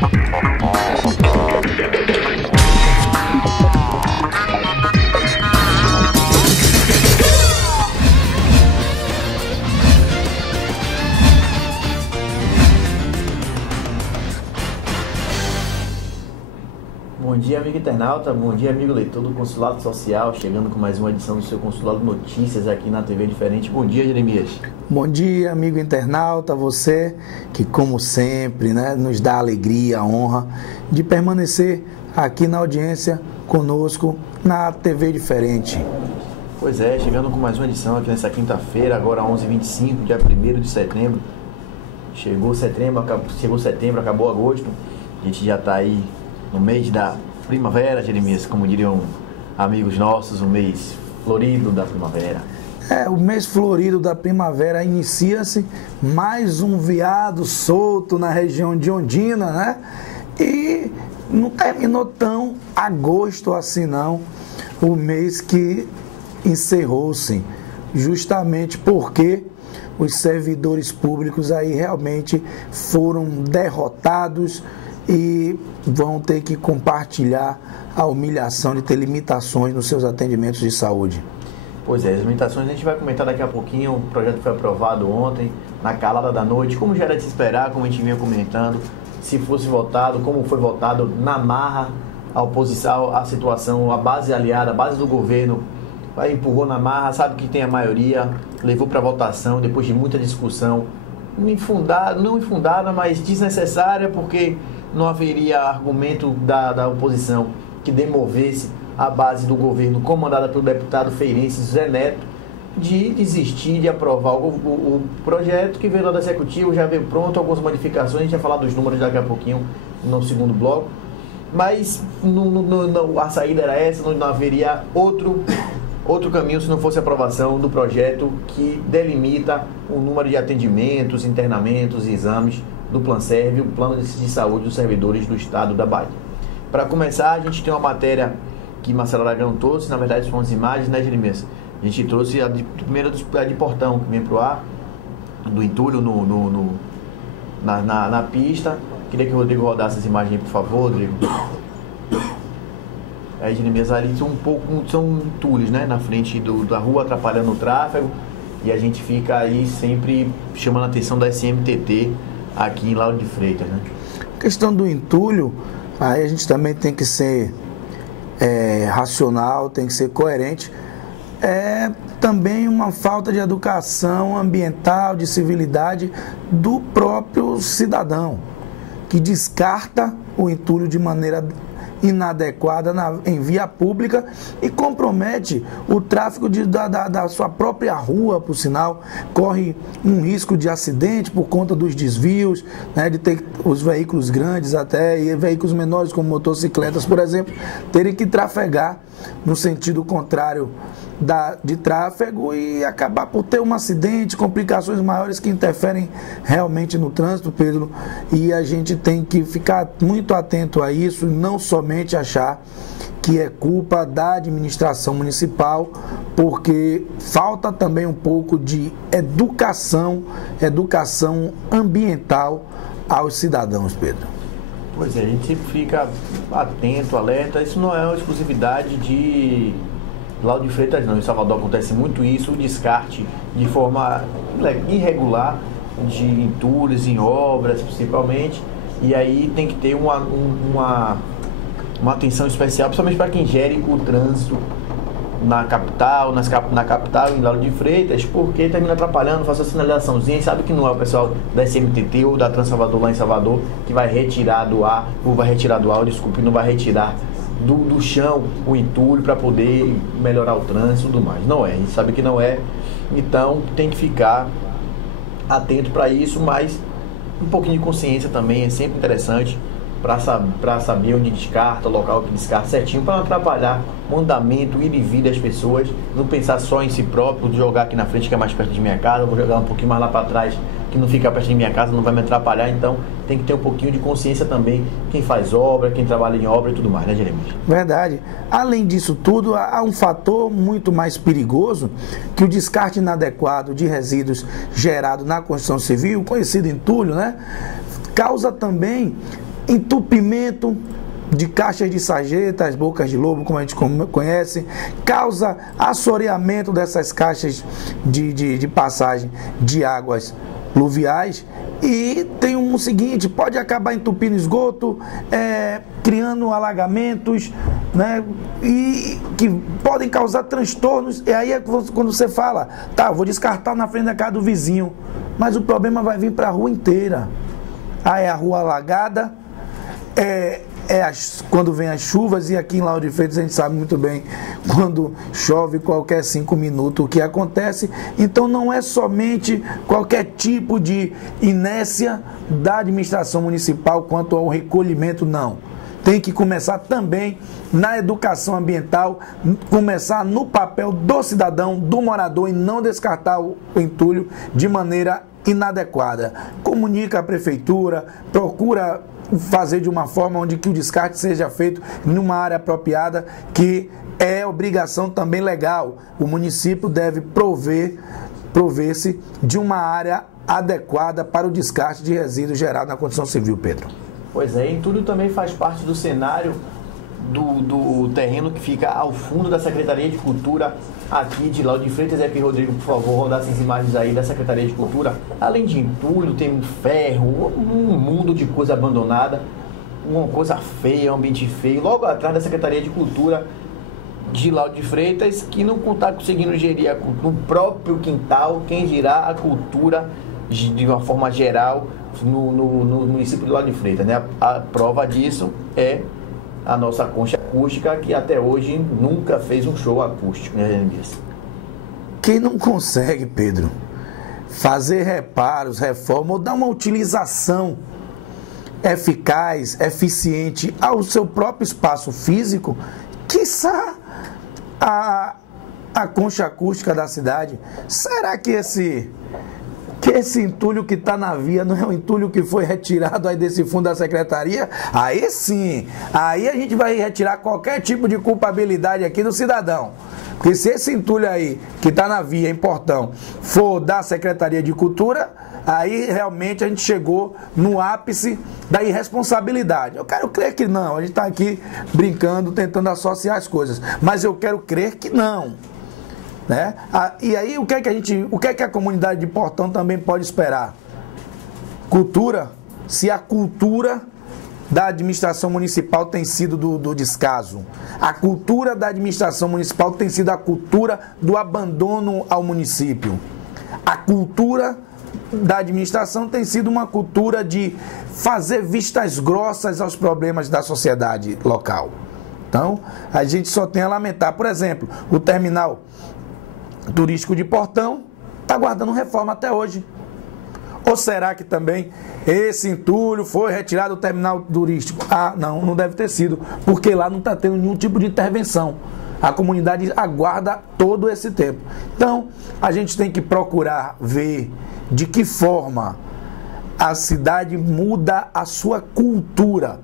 Bom dia, amigo internauta, bom dia, amigo leitor do Consulado Social, chegando com mais uma edição do seu Consulado Notícias aqui na TV Diferente. Bom dia, Jeremias. Bom dia, amigo internauta, você que, como sempre, nos dá a alegria, a honra de permanecer aqui na audiência conosco na TV Diferente. Pois é, chegando com mais uma edição aqui nessa quinta-feira, agora 11h25, dia 1º de setembro. Chegou setembro, acabou agosto, a gente já está aí no mês da primavera, Jeremias, como diriam amigos nossos, o mês florido da primavera. O mês florido da primavera inicia-se mais um veado solto na região de Ondina, né? E não terminou tão agosto assim não, o mês que encerrou-se, justamente porque os servidores públicos aí realmente foram derrotados e vão ter que compartilhar a humilhação de ter limitações nos seus atendimentos de saúde. Pois é, as limitações a gente vai comentar daqui a pouquinho. O projeto foi aprovado ontem, na calada da noite, como já era de se esperar, como a gente vinha comentando, se fosse votado, como foi votado, na marra, a oposição, a situação, a base aliada, a base do governo, empurrou na marra, sabe que tem a maioria, levou para votação, depois de muita discussão, não infundada, mas desnecessária, porque não haveria argumento da oposição que demovesse a base do governo, comandada pelo deputado feirense Zé Neto, de desistir de aprovar o projeto que veio lá do Executivo, já veio pronto, algumas modificações, a gente vai falar dos números daqui a pouquinho no segundo bloco, mas a saída era essa, não haveria outro caminho se não fosse a aprovação do projeto que delimita o número de atendimentos, internamentos e exames do Planserv, o plano de saúde dos servidores do estado da Bahia. Para começar, a gente tem uma matéria que Marcelo Aragão trouxe, na verdade são as imagens, né, Jeremias? A gente trouxe a de Portão, que vem para o ar, do entulho na pista. Queria que o Rodrigo rodasse as imagens aí, por favor, Rodrigo. Aí, Jeremias, ali são entulhos, né, na frente da rua, atrapalhando o tráfego, e a gente fica aí sempre chamando a atenção da SMTT, aqui em Lauro de Freitas, né? A questão do entulho, aí a gente também tem que ser racional, tem que ser coerente. É também uma falta de educação ambiental, de civilidade do próprio cidadão, que descarta o entulho de maneira inadequada em via pública e compromete o tráfego da sua própria rua, por sinal, corre um risco de acidente por conta dos desvios, né, de ter os veículos grandes até e veículos menores como motocicletas, por exemplo, terem que trafegar no sentido contrário de tráfego e acabar por ter um acidente, complicações maiores que interferem realmente no trânsito, Pedro, e a gente tem que ficar muito atento a isso, não somente achar que é culpa da administração municipal, porque falta também um pouco de educação ambiental aos cidadãos, Pedro. Pois é, a gente sempre fica atento, alerta, isso não é uma exclusividade de Lauro de Freitas não, em Salvador acontece muito isso, o descarte de forma irregular de entulhos em obras principalmente, e aí tem que ter uma atenção especial, principalmente para quem gere o trânsito na capital, em Lauro de Freitas, porque termina atrapalhando, faz a sinalizaçãozinha e sabe que não é o pessoal da SMTT ou da Transalvador lá em Salvador que vai retirar do ar, não vai retirar do chão o entulho para poder melhorar o trânsito e tudo mais. Não é, a gente sabe que não é, então tem que ficar atento para isso, mas um pouquinho de consciência também é sempre interessante para saber onde descarta, o local que descarta certinho, para não atrapalhar o andamento, ir e vir das pessoas, não pensar só em si próprio, de jogar aqui na frente que é mais perto de minha casa, vou jogar um pouquinho mais lá para trás que não fica perto de minha casa, não vai me atrapalhar, então tem que ter um pouquinho de consciência também, quem faz obra, quem trabalha em obra e tudo mais, né, Jeremias? Verdade. Além disso tudo, há um fator muito mais perigoso, que o descarte inadequado de resíduos gerado na construção civil, conhecido entulho, né, causa também entupimento de caixas de sarjetas, bocas de lobo, como a gente conhece, causa assoreamento dessas caixas de passagem de águas pluviais. E tem um seguinte, pode acabar entupindo esgoto, criando alagamentos, né, e que podem causar transtornos. E aí é quando você fala, tá, vou descartar na frente da casa do vizinho, mas o problema vai vir para a rua inteira. Aí é a rua alagada, quando vem as chuvas, e aqui em Lauro de Freitas a gente sabe muito bem, quando chove qualquer 5 minutos o que acontece. Então não é somente qualquer tipo de inércia da administração municipal quanto ao recolhimento, não. Tem que começar também na educação ambiental, começar no papel do cidadão, do morador, e não descartar o entulho de maneira inadequada. Comunica a prefeitura, procura fazer de uma forma onde que o descarte seja feito em uma área apropriada, que é obrigação também legal. O município deve prover-se de uma área adequada para o descarte de resíduos gerado na construção civil, Pedro. Pois é, entulho também faz parte do cenário do terreno que fica ao fundo da Secretaria de Cultura aqui de Lauro de Freitas. Aqui, Rodrigo, por favor, rodar essas imagens aí da Secretaria de Cultura. Além de entulho, tem um ferro, um mundo de coisa abandonada, uma coisa feia, um ambiente feio, logo atrás da Secretaria de Cultura de Lauro de Freitas, que não está conseguindo gerir no próprio quintal, quem dirá a cultura de uma forma geral no município de Lauro de Freitas, né? A prova disso é a nossa concha acústica, que até hoje nunca fez um show acústico, né, Dias? Quem não consegue, Pedro, fazer reparos, reforma ou dar uma utilização eficaz, eficiente ao seu próprio espaço físico, quiçá a concha acústica da cidade, será que esse entulho que está na via não é um entulho que foi retirado aí desse fundo da secretaria? Aí sim, aí a gente vai retirar qualquer tipo de culpabilidade aqui do cidadão. Porque se esse entulho aí, que está na via, em Portão, for da Secretaria de Cultura, aí realmente a gente chegou no ápice da irresponsabilidade. Eu quero crer que não, a gente está aqui brincando, tentando associar as coisas, mas eu quero crer que não. Né? E aí o que é que a comunidade de Portão também pode esperar? Cultura. Se a cultura da administração municipal tem sido do descaso, a cultura da administração municipal tem sido a cultura do abandono ao município, a cultura da administração tem sido uma cultura de fazer vistas grossas aos problemas da sociedade local. Então a gente só tem a lamentar. Por exemplo, o terminal turístico de Portão está aguardando reforma até hoje. Ou será que também esse entulho foi retirado do terminal turístico? Ah, não deve ter sido, porque lá não está tendo nenhum tipo de intervenção. A comunidade aguarda todo esse tempo. Então, a gente tem que procurar ver de que forma a cidade muda a sua cultura,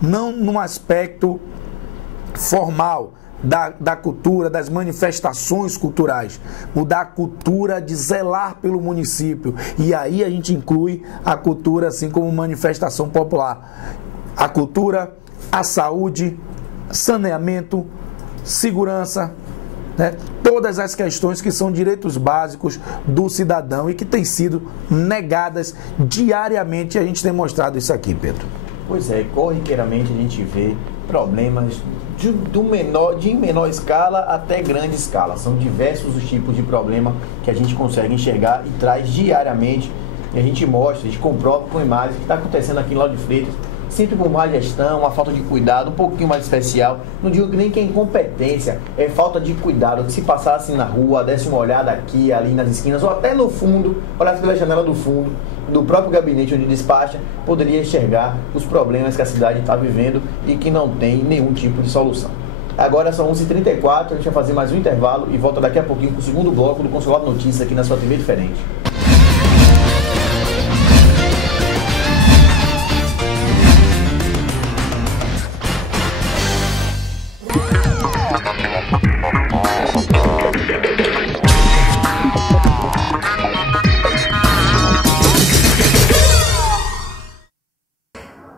não num aspecto formal, da cultura, das manifestações culturais, mudar a cultura de zelar pelo município. E aí a gente inclui a cultura assim como manifestação popular. A cultura, a saúde, saneamento, segurança, né? Todas as questões que são direitos básicos do cidadão e que têm sido negadas diariamente. A gente tem mostrado isso aqui, Pedro. Pois é, corriqueiramente a gente vê problemas de menor escala até grande escala. São diversos os tipos de problema que a gente consegue enxergar e traz diariamente. E a gente mostra, a gente comprova com imagens o que está acontecendo aqui em Lauro de Freitas, sempre com má gestão, uma falta de cuidado um pouquinho mais especial. Não digo nem que é incompetência, é falta de cuidado. Que se passasse na rua, desse uma olhada aqui, ali nas esquinas, ou até no fundo, olhasse pela janela do fundo, do próprio gabinete onde despacha, poderia enxergar os problemas que a cidade está vivendo e que não tem nenhum tipo de solução. Agora são 11h34, a gente vai fazer mais um intervalo e volta daqui a pouquinho com o segundo bloco do Consulado Notícias aqui na sua TV Diferente.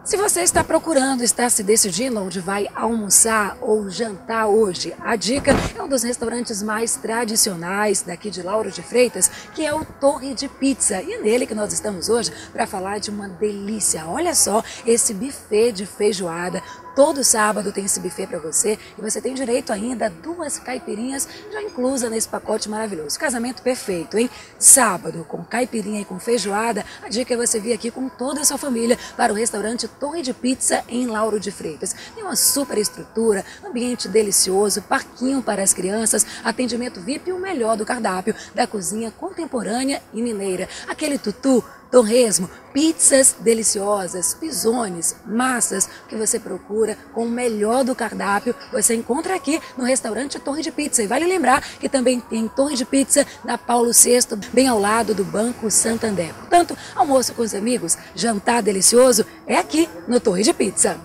Se você está procurando, está se decidindo onde vai almoçar ou jantar hoje, a dica é um dos restaurantes mais tradicionais daqui de Lauro de Freitas, que é o Torre de Pizza. E é nele que nós estamos hoje para falar de uma delícia. Olha só esse buffet de feijoada. Todo sábado tem esse buffet para você e você tem direito ainda a 2 caipirinhas já inclusa nesse pacote maravilhoso. Casamento perfeito, hein? Sábado com caipirinha e com feijoada, a dica é você vir aqui com toda a sua família para o restaurante Torre de Pizza em Lauro de Freitas. Tem uma super estrutura, ambiente delicioso, parquinho para as crianças, atendimento VIP e o melhor do cardápio da cozinha contemporânea e mineira. Aquele tutu, torresmo, pizzas deliciosas, pisones, massas, que você procura com o melhor do cardápio, você encontra aqui no restaurante Torre de Pizza. E vale lembrar que também tem Torre de Pizza na Paulo VI, bem ao lado do Banco Santander. Portanto, almoço com os amigos, jantar delicioso, é aqui no Torre de Pizza.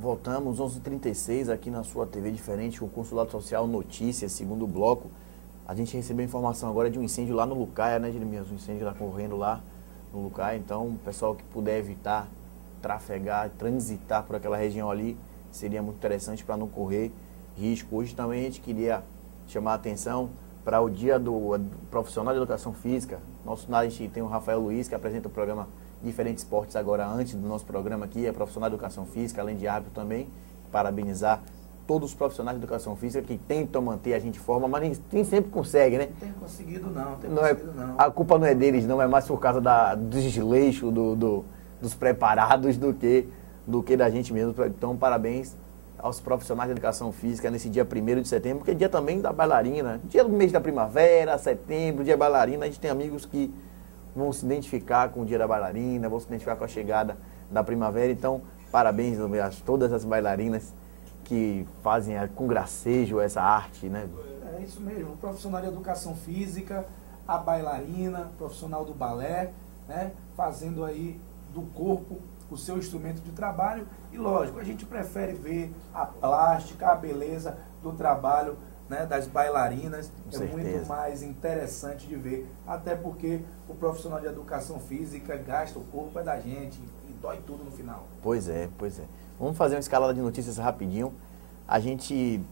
Voltamos, 11h36, aqui na sua TV Diferente, com o Consulado Social Notícias, segundo bloco. A gente recebeu informação agora de um incêndio lá no Lucaia, né, Jeremias? Um incêndio lá correndo lá no Lucaia. Então, o pessoal que puder evitar trafegar, transitar por aquela região ali, seria muito interessante para não correr risco. Hoje também a gente queria chamar a atenção para o dia do profissional de educação física. A gente tem o Rafael Luiz, que apresenta o programa Diferentes Esportes agora antes do nosso programa aqui, é profissional de educação física, além de árbitro também. Parabenizar todos os profissionais de educação física que tentam manter a gente em forma, mas nem sempre consegue, né? Não tem conseguido não, A culpa não é deles, não, é mais por causa do desleixo, dos preparados do que da gente mesmo. Então, parabéns aos profissionais de educação física nesse dia 1º de setembro, que é dia também da bailarina, dia do mês da primavera, setembro, dia bailarina. A gente tem amigos que vão se identificar com o dia da bailarina, vão se identificar com a chegada da primavera. Então, parabéns a todas as bailarinas que fazem com gracejo essa arte, né? É isso mesmo, o profissional de educação física, a bailarina, profissional do balé, né? Fazendo aí do corpo o seu instrumento de trabalho. E lógico, a gente prefere ver a plástica, a beleza do trabalho, né, das bailarinas. É muito mais interessante de ver, até porque o profissional de educação física gasta o corpo da gente e dói tudo no final. Pois é. Vamos fazer uma escalada de notícias rapidinho. A gente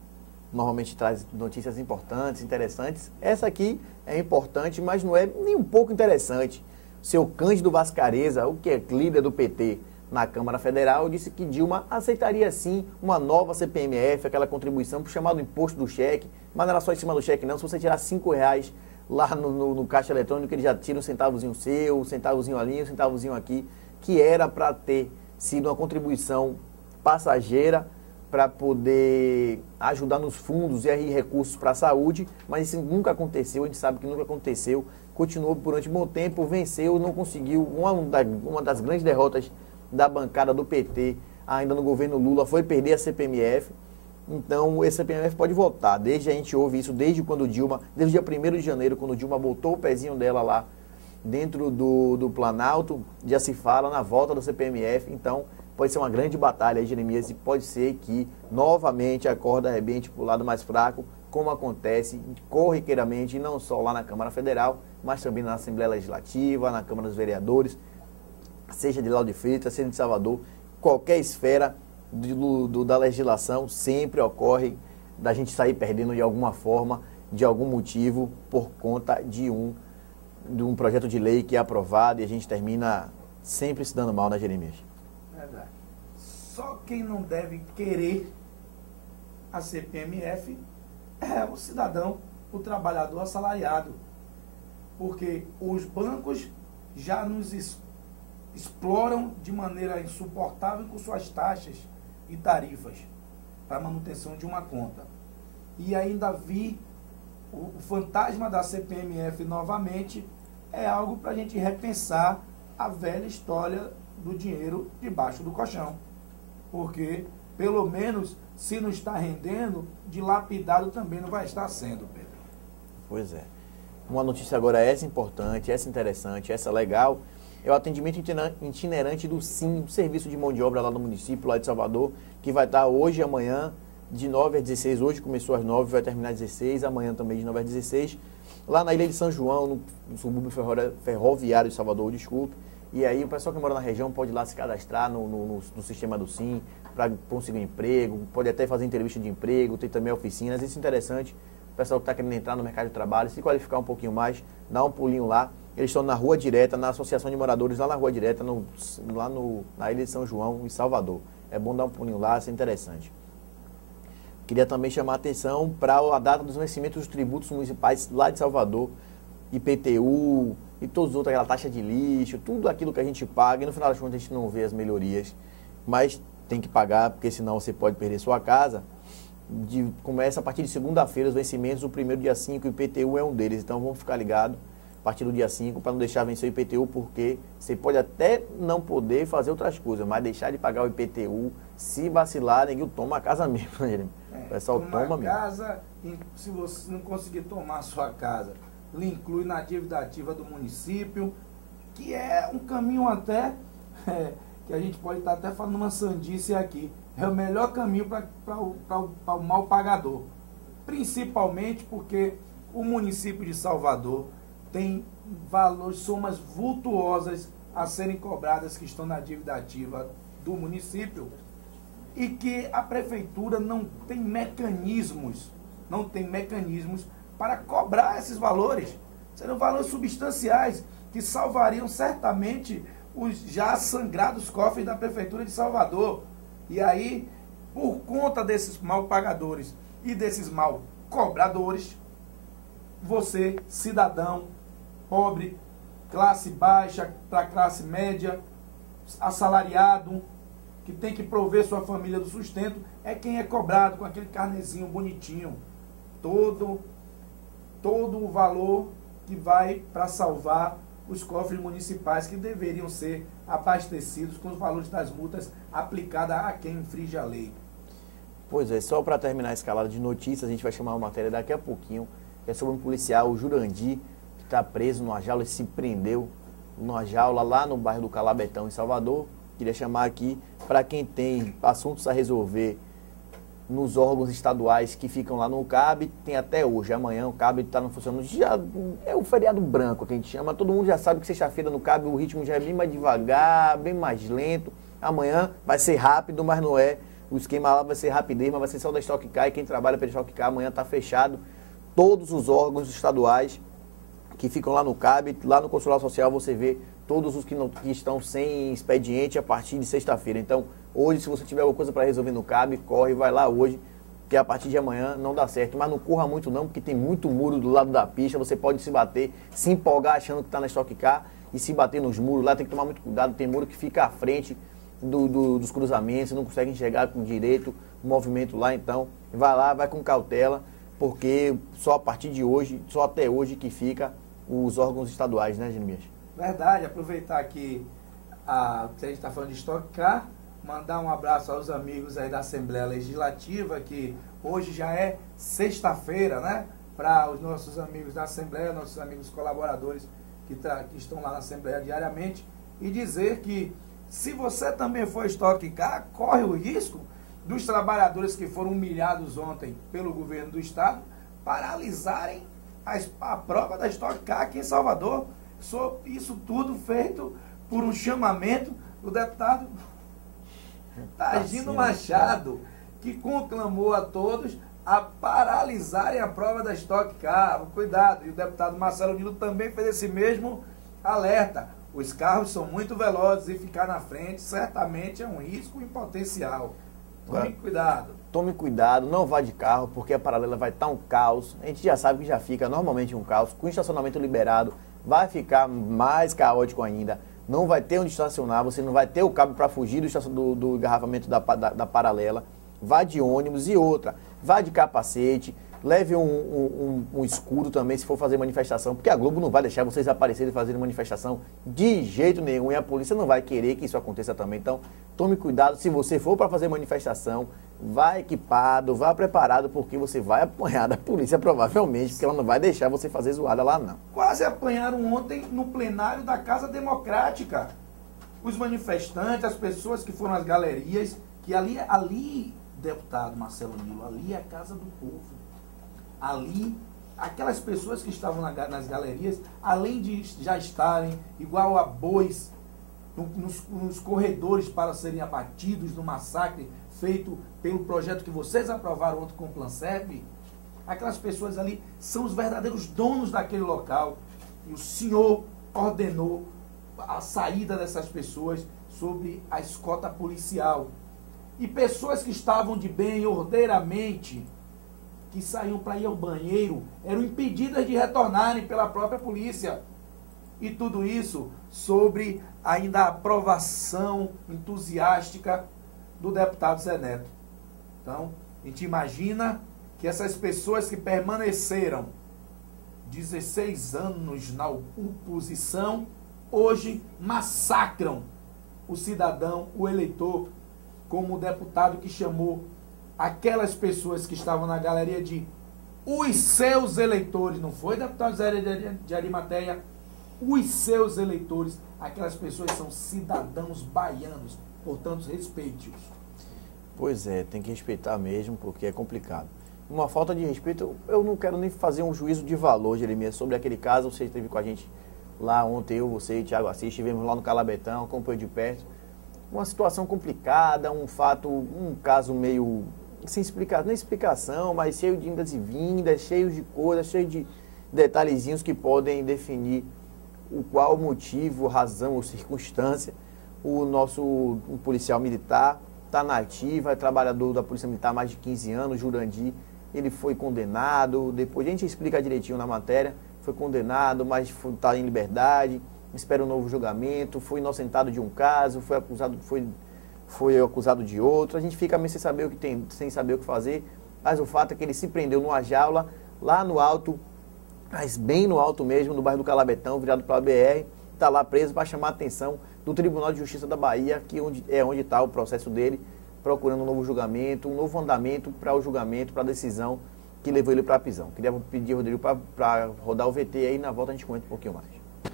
normalmente traz notícias importantes, interessantes. Essa aqui é importante, mas não é nem um pouco interessante. Seu Cândido Vascareza, o que é líder do PT na Câmara Federal, disse que Dilma aceitaria sim uma nova CPMF, aquela contribuição para o chamado imposto do cheque, mas não era só em cima do cheque não. Se você tirar R$5 lá no caixa eletrônico, ele já tira um centavozinho seu, um centavozinho ali, um centavozinho aqui, que era para ter sido uma contribuição passageira para poder ajudar nos fundos e aí recursos para a saúde, mas isso nunca aconteceu, a gente sabe que nunca aconteceu. Continuou durante um bom tempo, venceu, não conseguiu. Uma das grandes derrotas da bancada do PT, ainda no governo Lula, foi perder a CPMF. Então, esse CPMF pode voltar. A gente ouve isso desde quando Dilma, desde o dia 1º de janeiro, quando Dilma botou o pezinho dela lá dentro do Planalto, já se fala na volta do CPMF. Então, pode ser uma grande batalha aí, Jeremias, e pode ser que novamente a corda arrebente para o lado mais fraco, como acontece corriqueiramente, não só lá na Câmara Federal, mas também na Assembleia Legislativa, na Câmara dos Vereadores, seja de Lauro de Freitas, seja de Salvador, qualquer esfera da legislação sempre ocorre da gente sair perdendo de alguma forma, de algum motivo, por conta de um projeto de lei que é aprovado e a gente termina sempre se dando mal, né, Jeremias? Verdade. Só quem não deve querer a CPMF é o cidadão, o trabalhador assalariado. Porque os bancos já nos exploram de maneira insuportável com suas taxas e tarifas para manutenção de uma conta. E ainda vi o fantasma da CPMF novamente, é algo para a gente repensar a velha história do dinheiro debaixo do colchão. Porque, pelo menos, se não está rendendo, dilapidado também não vai estar sendo, Pedro. Pois é. uma notícia agora, essa importante, essa interessante, essa legal, é o atendimento itinerante do SIM, o Serviço de Mão de Obra lá no município, lá de Salvador, que vai estar hoje e amanhã, de 9 às 16. Hoje começou às 9, vai terminar às 16, amanhã também de 9 às 16, lá na Ilha de São João, no subúrbio ferroviário de Salvador, desculpe. E aí o pessoal que mora na região pode ir lá se cadastrar no sistema do SIM para conseguir um emprego, pode até fazer entrevista de emprego, tem também oficinas, isso é interessante. O pessoal que está querendo entrar no mercado de trabalho, se qualificar um pouquinho mais, dá um pulinho lá. Eles estão na Rua Direta, na Associação de Moradores, lá na Rua Direta, na Ilha de São João, em Salvador. É bom dar um pulinho lá, isso é interessante. Queria também chamar a atenção para a data dos vencimentos dos tributos municipais lá de Salvador, IPTU e todos os outros, aquela taxa de lixo, tudo aquilo que a gente paga, e no final das contas a gente não vê as melhorias, mas tem que pagar, porque senão você pode perder sua casa. Começa a partir de segunda-feira os vencimentos, o primeiro dia 5, o IPTU é um deles, então vamos ficar ligados a partir do dia 5 para não deixar vencer o IPTU, porque você pode até não poder fazer outras coisas, mas deixar de pagar o IPTU, se vacilar, ninguém toma a casa mesmo, né? O pessoal toma mesmo. Casa, se você não conseguir tomar a sua casa, lhe inclui na dívida ativa do município, que é um caminho até, que a gente pode estar até falando uma sandice aqui, é o melhor caminho para o mal pagador. Principalmente porque o município de Salvador tem valores, somas vultuosas a serem cobradas que estão na dívida ativa do município e que a prefeitura não tem mecanismos para cobrar esses valores. Serão valores substanciais que salvariam certamente os já sangrados cofres da prefeitura de Salvador. E aí, por conta desses mal pagadores e desses mal cobradores, você, cidadão, pobre, classe baixa para classe média, assalariado, que tem que prover sua família do sustento, é quem é cobrado com aquele carnezinho bonitinho. Todo o valor que vai para salvar os cofres municipais, que deveriam ser abastecidos com os valores das multas aplicadas a quem infringe a lei. Pois é, só para terminar a escalada de notícias, a gente vai chamar uma matéria daqui a pouquinho, é sobre um policial, o Jurandir, que está preso numa jaula, ele se prendeu numa jaula lá no bairro do Calabetão, em Salvador. Queria chamar aqui para quem tem assuntos a resolver nos órgãos estaduais que ficam lá no CAB, tem até hoje. Amanhã o CAB está não funcionando. Já é o feriado branco que a gente chama. Todo mundo já sabe que sexta-feira no CAB o ritmo já é bem mais devagar, bem mais lento. Amanhã vai ser rápido, mas não é. O esquema lá vai ser rapidez, mas vai ser só da Stock Car. E quem trabalha pela Stock Car amanhã está fechado. Todos os órgãos estaduais que ficam lá no CAB, lá no Consulado Social, você vê todos os que estão sem expediente a partir de sexta-feira. Então, hoje, se você tiver alguma coisa para resolver no CAB, corre, vai lá hoje, que a partir de amanhã não dá certo. Mas não corra muito não, porque tem muito muro do lado da pista, você pode se bater, se empolgar achando que está na Stock Car e se bater nos muros. Lá tem que tomar muito cuidado, tem muro que fica à frente dos cruzamentos, você não consegue enxergar com direito o movimento lá. Então, vai lá, vai com cautela, porque só a partir de hoje, só até hoje que fica os órgãos estaduais, né, Jeremias? Verdade, aproveitar que a gente está falando de Stock Car, mandar um abraço aos amigos aí da Assembleia Legislativa, que hoje já é sexta-feira, né? Para os nossos amigos da Assembleia, nossos amigos colaboradores que estão lá na Assembleia diariamente, e dizer que se você também for Stock Car, corre o risco dos trabalhadores que foram humilhados ontem pelo governo do estado paralisarem a prova da Stock Car aqui em Salvador. Isso tudo feito por um chamamento do deputado Targino Machado, que conclamou a todos a paralisarem a prova da Stock Car. Cuidado, e o deputado Marcelo Nilo também fez esse mesmo alerta. Os carros são muito velozes e ficar na frente certamente é um risco em potencial. Tome cuidado. Tome cuidado, não vá de carro, porque a paralela vai estar um caos. A gente já sabe que já fica normalmente um caos. Com estacionamento liberado, vai ficar mais caótico ainda. Não vai ter onde estacionar, você não vai ter o cabo para fugir do engarrafamento da paralela. Vá de ônibus. E outra, vá de capacete, leve um escudo também se for fazer manifestação, porque a Globo não vai deixar vocês aparecerem e fazerem manifestação de jeito nenhum, e a polícia não vai querer que isso aconteça também. Então, tome cuidado, se você for para fazer manifestação, vá equipado, vá preparado, porque você vai apanhar da polícia provavelmente, porque ela não vai deixar você fazer zoada lá não. Quase apanharam ontem no plenário da Casa Democrática. Os manifestantes, as pessoas que foram às galerias, que ali, deputado Marcelo Nilo, ali é a casa do povo. Ali, aquelas pessoas que estavam nas galerias, além de já estarem igual a bois nos corredores para serem abatidos no massacre feito pelo projeto que vocês aprovaram ontem com o Planserv, aquelas pessoas ali são os verdadeiros donos daquele local. E o senhor ordenou a saída dessas pessoas sob a escolta policial. E pessoas que estavam de bem ordeiramente, que saíam para ir ao banheiro, eram impedidas de retornarem pela própria polícia. E tudo isso sobre ainda a aprovação entusiástica do deputado Zé Neto. Então, a gente imagina que essas pessoas que permaneceram 16 anos na oposição, hoje massacram o cidadão, o eleitor, como o deputado que chamou aquelas pessoas que estavam na galeria de os seus eleitores. Não foi, deputado Zé de Arimateia? Os seus eleitores. Aquelas pessoas são cidadãos baianos, portanto, respeite-os. Pois é, tem que respeitar mesmo, porque é complicado. Uma falta de respeito, eu não quero nem fazer um juízo de valor, Jeremias, sobre aquele caso. Você esteve com a gente lá ontem, eu, você e Thiago Assis, estivemos lá no Calabetão, acompanhou de perto. Uma situação complicada, um fato, um caso meio sem explicação, mas cheio de indas e vindas, cheio de coisas, cheio de detalhezinhos que podem definir o qual motivo, razão ou circunstância. O nosso policial militar está na ativa, é trabalhador da Polícia Militar há mais de 15 anos, Jurandir. Ele foi condenado, depois a gente explica direitinho na matéria, foi condenado, mas está em liberdade, espera um novo julgamento, foi inocentado de um caso, foi acusado de outro. A gente fica meio sem saber o que fazer, mas o fato é que ele se prendeu numa jaula lá no alto, mas bem no alto mesmo, no bairro do Calabetão, virado para a BR, está lá preso para chamar a atenção do Tribunal de Justiça da Bahia, que é onde está o processo dele, procurando um novo julgamento, um novo andamento para o julgamento, para a decisão que levou ele para a prisão. Queria pedir, Rodrigo, para rodar o VT aí, na volta a gente comenta um pouquinho mais.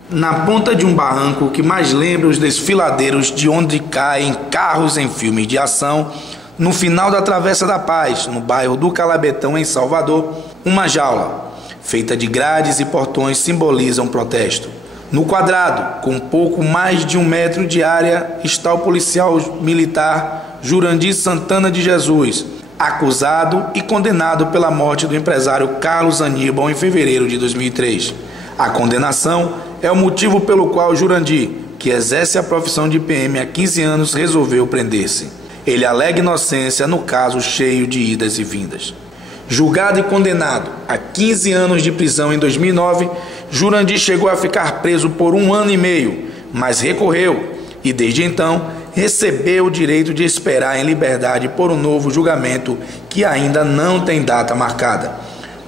Na ponta de um barranco que mais lembra os desfiladeiros de onde caem carros em filmes de ação, no final da Travessa da Paz, no bairro do Calabetão, em Salvador, uma jaula, feita de grades e portões, simboliza um protesto. No quadrado, com pouco mais de 1 metro de área, está o policial militar Jurandir Santana de Jesus, acusado e condenado pela morte do empresário Carlos Aníbal em fevereiro de 2003. A condenação é o motivo pelo qual Jurandir, que exerce a profissão de PM há 15 anos, resolveu prender-se. Ele alega inocência no caso cheio de idas e vindas. Julgado e condenado a 15 anos de prisão em 2009, Jurandir chegou a ficar preso por 1 ano e meio, mas recorreu e, desde então, recebeu o direito de esperar em liberdade por um novo julgamento que ainda não tem data marcada,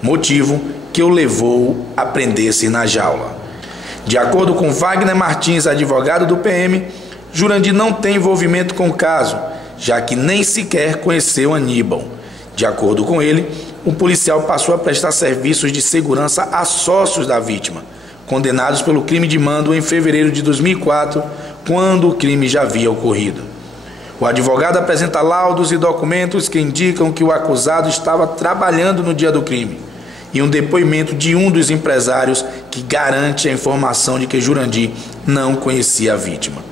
motivo que o levou a prender-se na jaula. De acordo com Wagner Martins, advogado do PM, Jurandir não tem envolvimento com o caso, já que nem sequer conheceu Aníbal. De acordo com ele, o policial passou a prestar serviços de segurança a sócios da vítima, condenados pelo crime de mando em fevereiro de 2004, quando o crime já havia ocorrido. O advogado apresenta laudos e documentos que indicam que o acusado estava trabalhando no dia do crime, e um depoimento de um dos empresários que garante a informação de que Jurandir não conhecia a vítima.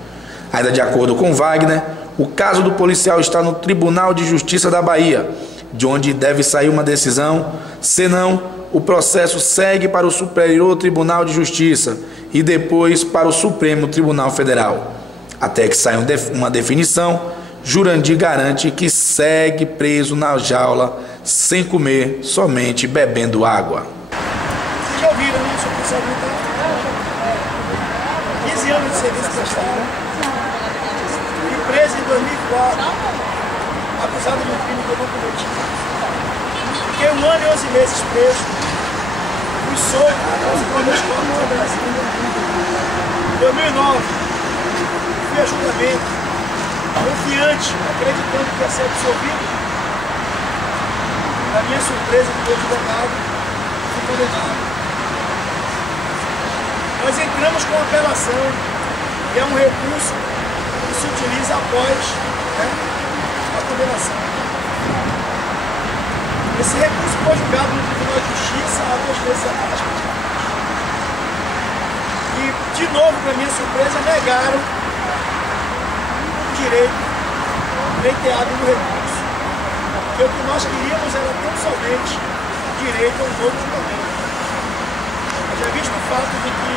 Ainda de acordo com Wagner, o caso do policial está no Tribunal de Justiça da Bahia, de onde deve sair uma decisão, senão o processo segue para o Superior Tribunal de Justiça e depois para o Supremo Tribunal Federal. Até que saia uma definição, Jurandir garante que segue preso na jaula, sem comer, somente bebendo água. Vocês já ouviram, né? Sou policial militar. 15 anos de serviço prestado. Fui preso em 2004, acusado de um crime que eu não cometi. Fiquei 1 ano e 11 meses preso. Fui solto, por meus corpos. Em 2009, fui a julgamento, confiante, acreditando que ia ser absolvido. Para minha surpresa, do advogado, fui condenado. Nós entramos com apelação, que é um recurso que se utiliza após, né, a condenação. Esse recurso foi julgado no Tribunal de Justiça há 2 meses atrás. E, de novo, para minha surpresa, negaram o direito pleiteado no recurso. Porque o que nós queríamos era tão somente direito a um novo julgamento. Já visto o fato de que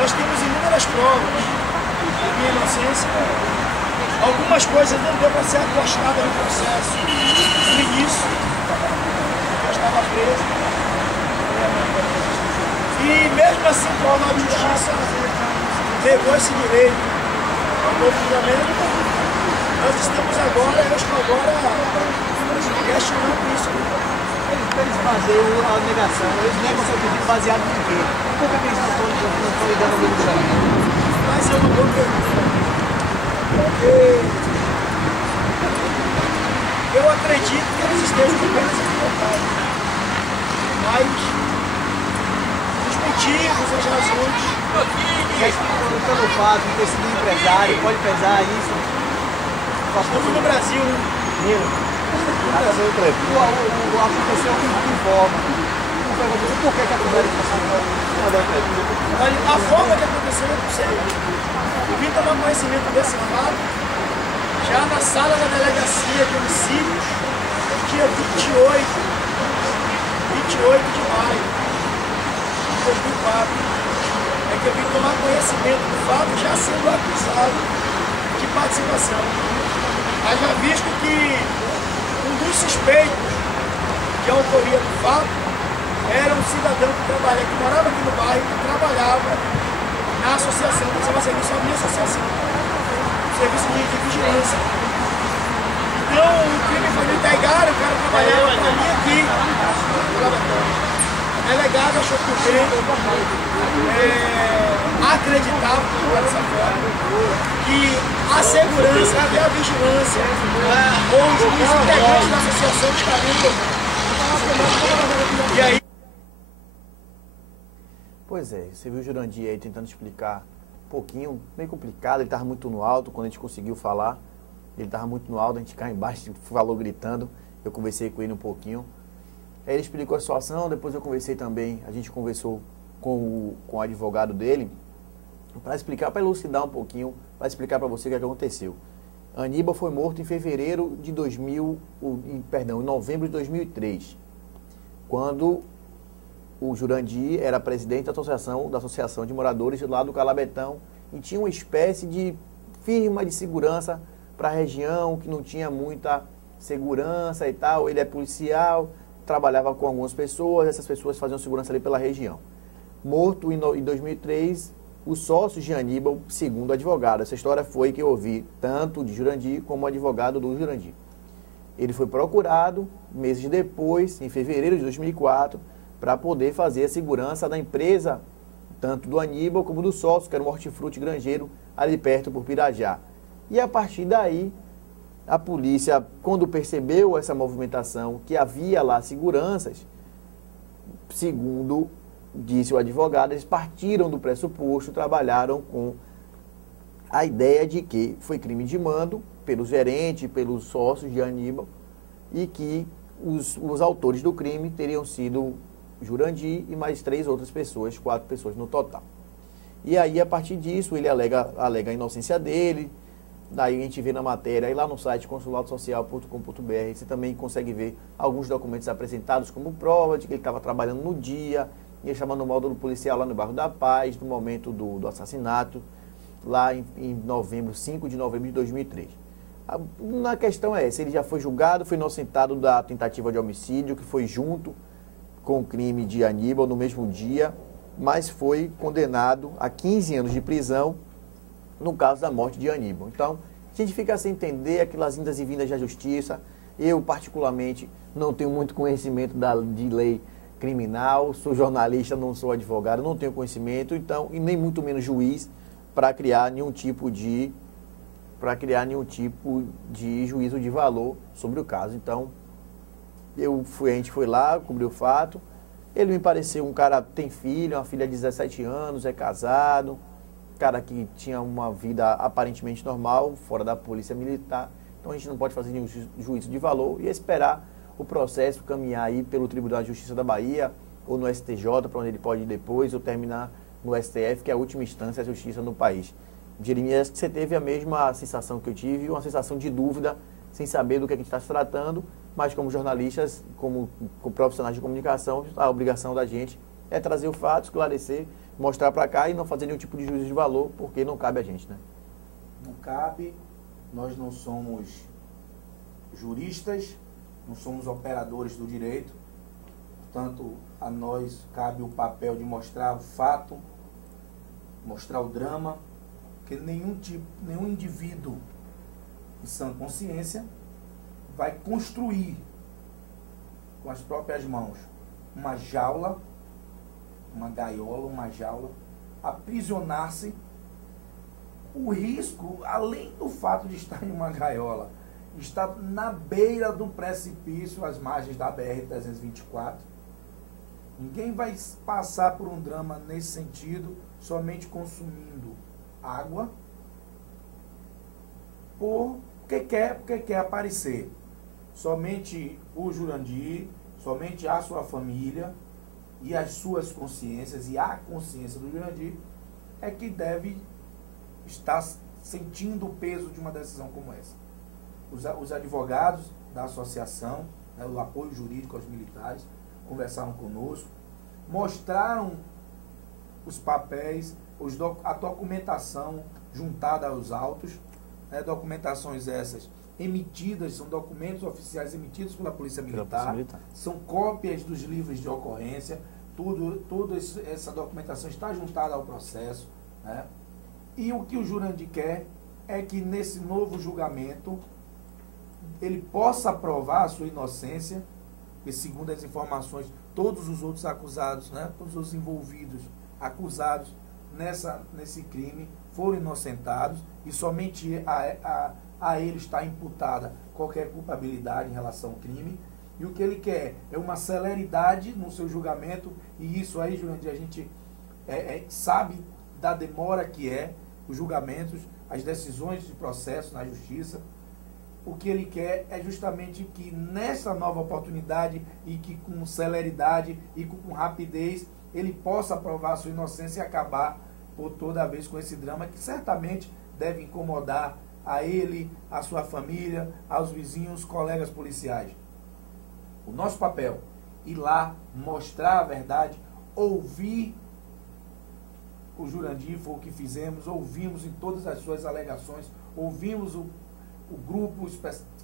nós temos inúmeras provas de minha inocência, algumas coisas não deu para ser acostada no processo no início, eu estava preso. E mesmo assim o Tribunal de Justiça levou esse direito ao novo julgamento. Nós estamos agora, eu estou agora questionando isso. Eles baseiam a negação, eles negam seu pedido baseado em quê? Por que eles não estão lidando com o julgamento? Mas é uma boa pergunta. Porque eu acredito que eles estejam apenas equivocados. Mas os motivos, as razões. Pelo fato de ter sido empresário, pode pesar isso? Estamos no Brasil, né? Aconteceu de que forma? Por que acusaram de Olha, a forma que aconteceu eu não sei. Eu vim tomar conhecimento desse fato já na sala da delegacia de homicídios, dia 28 de maio de 2004. É que eu vim tomar conhecimento do fato já sendo acusado de participação. Haja visto que um dos suspeitos de autoria do fato era um cidadão que morava aqui no bairro, que trabalhava na associação, prestava serviço à minha associação, serviço de vigilância. Então o crime foi me pegar, o cara trabalhava para mim aqui. O delegado achou que o crime acreditava dessa forma que a segurança e a vigilância ou os integrantes da associação estariam. E aí. Pois é, você viu o Jurandir aí tentando explicar um pouquinho, bem complicado, ele estava muito no alto, quando a gente conseguiu falar, ele estava muito no alto, a gente cá embaixo falou gritando, eu conversei com ele um pouquinho. Aí ele explicou a situação, depois eu conversei também, a gente conversou com o advogado dele, para explicar, para elucidar um pouquinho, para explicar para você o que aconteceu. Aníbal foi morto em fevereiro de em novembro de 2003, quando o Jurandir era presidente da Associação de Moradores lá do Calabetão e tinha uma espécie de firma de segurança para a região, que não tinha muita segurança e tal. Ele é policial, trabalhava com algumas pessoas, essas pessoas faziam segurança ali pela região. Morto em 2003, os sócios de Aníbal, segundo o advogado. Essa história foi que eu ouvi tanto de Jurandir como o advogado do Jurandir. Ele foi procurado meses depois, em fevereiro de 2004, para poder fazer a segurança da empresa, tanto do Aníbal como do sócio, que era um hortifruti granjeiro, ali perto por Pirajá. E a partir daí, a polícia, quando percebeu essa movimentação, que havia lá seguranças, segundo disse o advogado, eles partiram do pressuposto, trabalharam com a ideia de que foi crime de mando pelo gerente, pelos sócios de Aníbal, e que os autores do crime teriam sido Jurandir e mais 3 outras pessoas, 4 pessoas no total. E aí, a partir disso, ele alega a inocência dele. Daí a gente vê na matéria, aí lá no site consuladosocial.com.br, você também consegue ver alguns documentos apresentados como prova de que ele estava trabalhando no dia, ia chamando o módulo policial lá no bairro da Paz, no momento do assassinato, lá em 5 de novembro de 2003. A questão é essa, ele já foi julgado, foi inocentado da tentativa de homicídio, que foi junto com o crime de Aníbal no mesmo dia, mas foi condenado a 15 anos de prisão no caso da morte de Aníbal. Então, a gente fica sem entender aquelas indas e vindas da justiça. Eu, particularmente, não tenho muito conhecimento de lei criminal, sou jornalista, não sou advogado, não tenho conhecimento, então, e nem muito menos juiz, para criar nenhum tipo de juízo de valor sobre o caso. Então, A gente foi lá, cobriu o fato. Ele me pareceu um cara que tem filho, uma filha de 17 anos, é casado, cara que tinha uma vida aparentemente normal, fora da polícia militar. Então a gente não pode fazer nenhum juízo de valor e esperar o processo caminhar aí pelo Tribunal de Justiça da Bahia ou no STJ, para onde ele pode ir depois, ou terminar no STF, que é a última instância da justiça no país. Jeremias, que você teve a mesma sensação que eu tive, uma sensação de dúvida, sem saber do que a gente está se tratando, mas como jornalistas, como profissionais de comunicação, a obrigação da gente é trazer o fato, esclarecer, mostrar para cá e não fazer nenhum tipo de juízo de valor, porque não cabe a gente, né? Não cabe, nós não somos juristas, não somos operadores do direito, portanto, a nós cabe o papel de mostrar o fato, mostrar o drama, porque nenhum indivíduo em sã consciência vai construir com as próprias mãos uma jaula, uma gaiola, uma jaula, aprisionar-se. O risco, além do fato de estar em uma gaiola, estar na beira do precipício, às margens da BR-324, ninguém vai passar por um drama nesse sentido, somente consumindo água, porque quer aparecer. Somente o Jurandir, somente a sua família e as suas consciências e a consciência do Jurandir é que deve estar sentindo o peso de uma decisão como essa. Os advogados da associação, né, o apoio jurídico aos militares, conversaram conosco, mostraram os papéis, a documentação juntada aos autos, né, documentações essas emitidas, são documentos oficiais emitidos pela Polícia Militar, são cópias dos livros de ocorrência, tudo essa documentação está juntada ao processo, né? E o que o Jurandir quer é que nesse novo julgamento ele possa provar a sua inocência, e segundo as informações, todos os outros acusados, né, todos os envolvidos, acusados nesse crime, foram inocentados e somente a ele está imputada qualquer culpabilidade em relação ao crime. E o que ele quer é uma celeridade no seu julgamento, e isso aí, Jurandir, a gente sabe da demora que é os julgamentos, as decisões de processo na justiça. O que ele quer é justamente que nessa nova oportunidade e que com celeridade e com rapidez ele possa provar a sua inocência e acabar por toda vez com esse drama que certamente deve incomodar a ele, a sua família, aos vizinhos, colegas policiais. O nosso papel, ir lá, mostrar a verdade, ouvir o Jurandir, foi o que fizemos, ouvimos em todas as suas alegações, ouvimos o grupo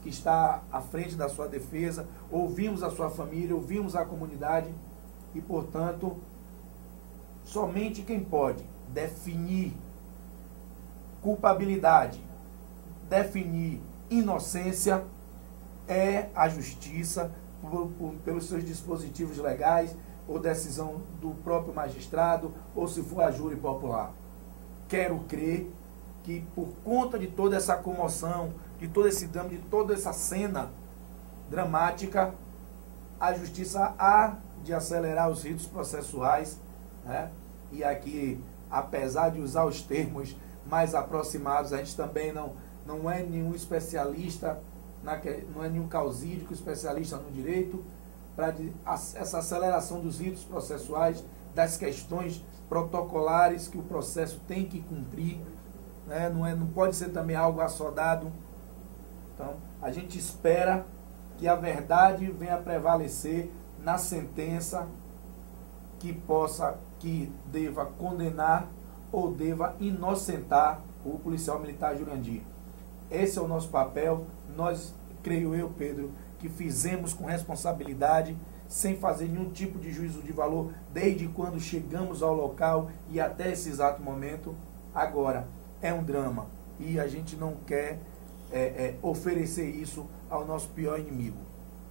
que está à frente da sua defesa, ouvimos a sua família, ouvimos a comunidade e, portanto, somente quem pode definir culpabilidade, definir inocência é a justiça, pelos seus dispositivos legais, ou decisão do próprio magistrado, ou se for a júri popular. Quero crer que por conta de toda essa comoção, de todo esse drama, de toda essa cena dramática, a justiça há de acelerar os ritos processuais, né? E aqui, apesar de usar os termos mais aproximados, a gente também não é nenhum especialista, não é nenhum causídico especialista no direito, para essa aceleração dos ritos processuais, das questões protocolares que o processo tem que cumprir, né? Não pode ser também algo assodado. Então, a gente espera que a verdade venha a prevalecer na sentença que deva condenar ou deva inocentar o policial militar Jurandir. Esse é o nosso papel. Nós, creio eu, Pedro, que fizemos com responsabilidade, sem fazer nenhum tipo de juízo de valor, desde quando chegamos ao local e até esse exato momento. Agora, é um drama e a gente não quer oferecer isso ao nosso pior inimigo,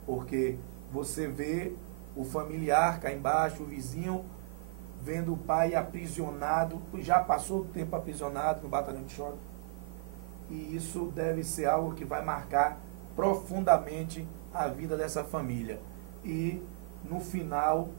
porque você vê o familiar cá embaixo, o vizinho, vendo o pai aprisionado, já passou do tempo aprisionado no batalhão de choque, e isso deve ser algo que vai marcar profundamente a vida dessa família. E, no final,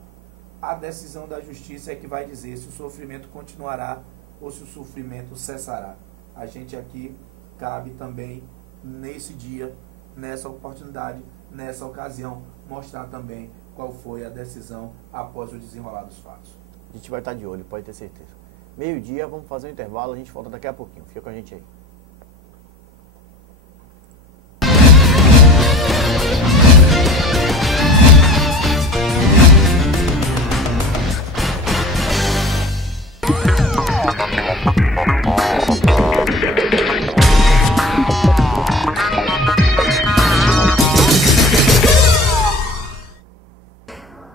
a decisão da justiça é que vai dizer se o sofrimento continuará ou se o sofrimento cessará. A gente aqui cabe também, nesse dia, nessa oportunidade, nessa ocasião, mostrar também qual foi a decisão após o desenrolar dos fatos. A gente vai estar de olho, pode ter certeza. Meio-dia, vamos fazer um intervalo, a gente volta daqui a pouquinho. Fica com a gente aí.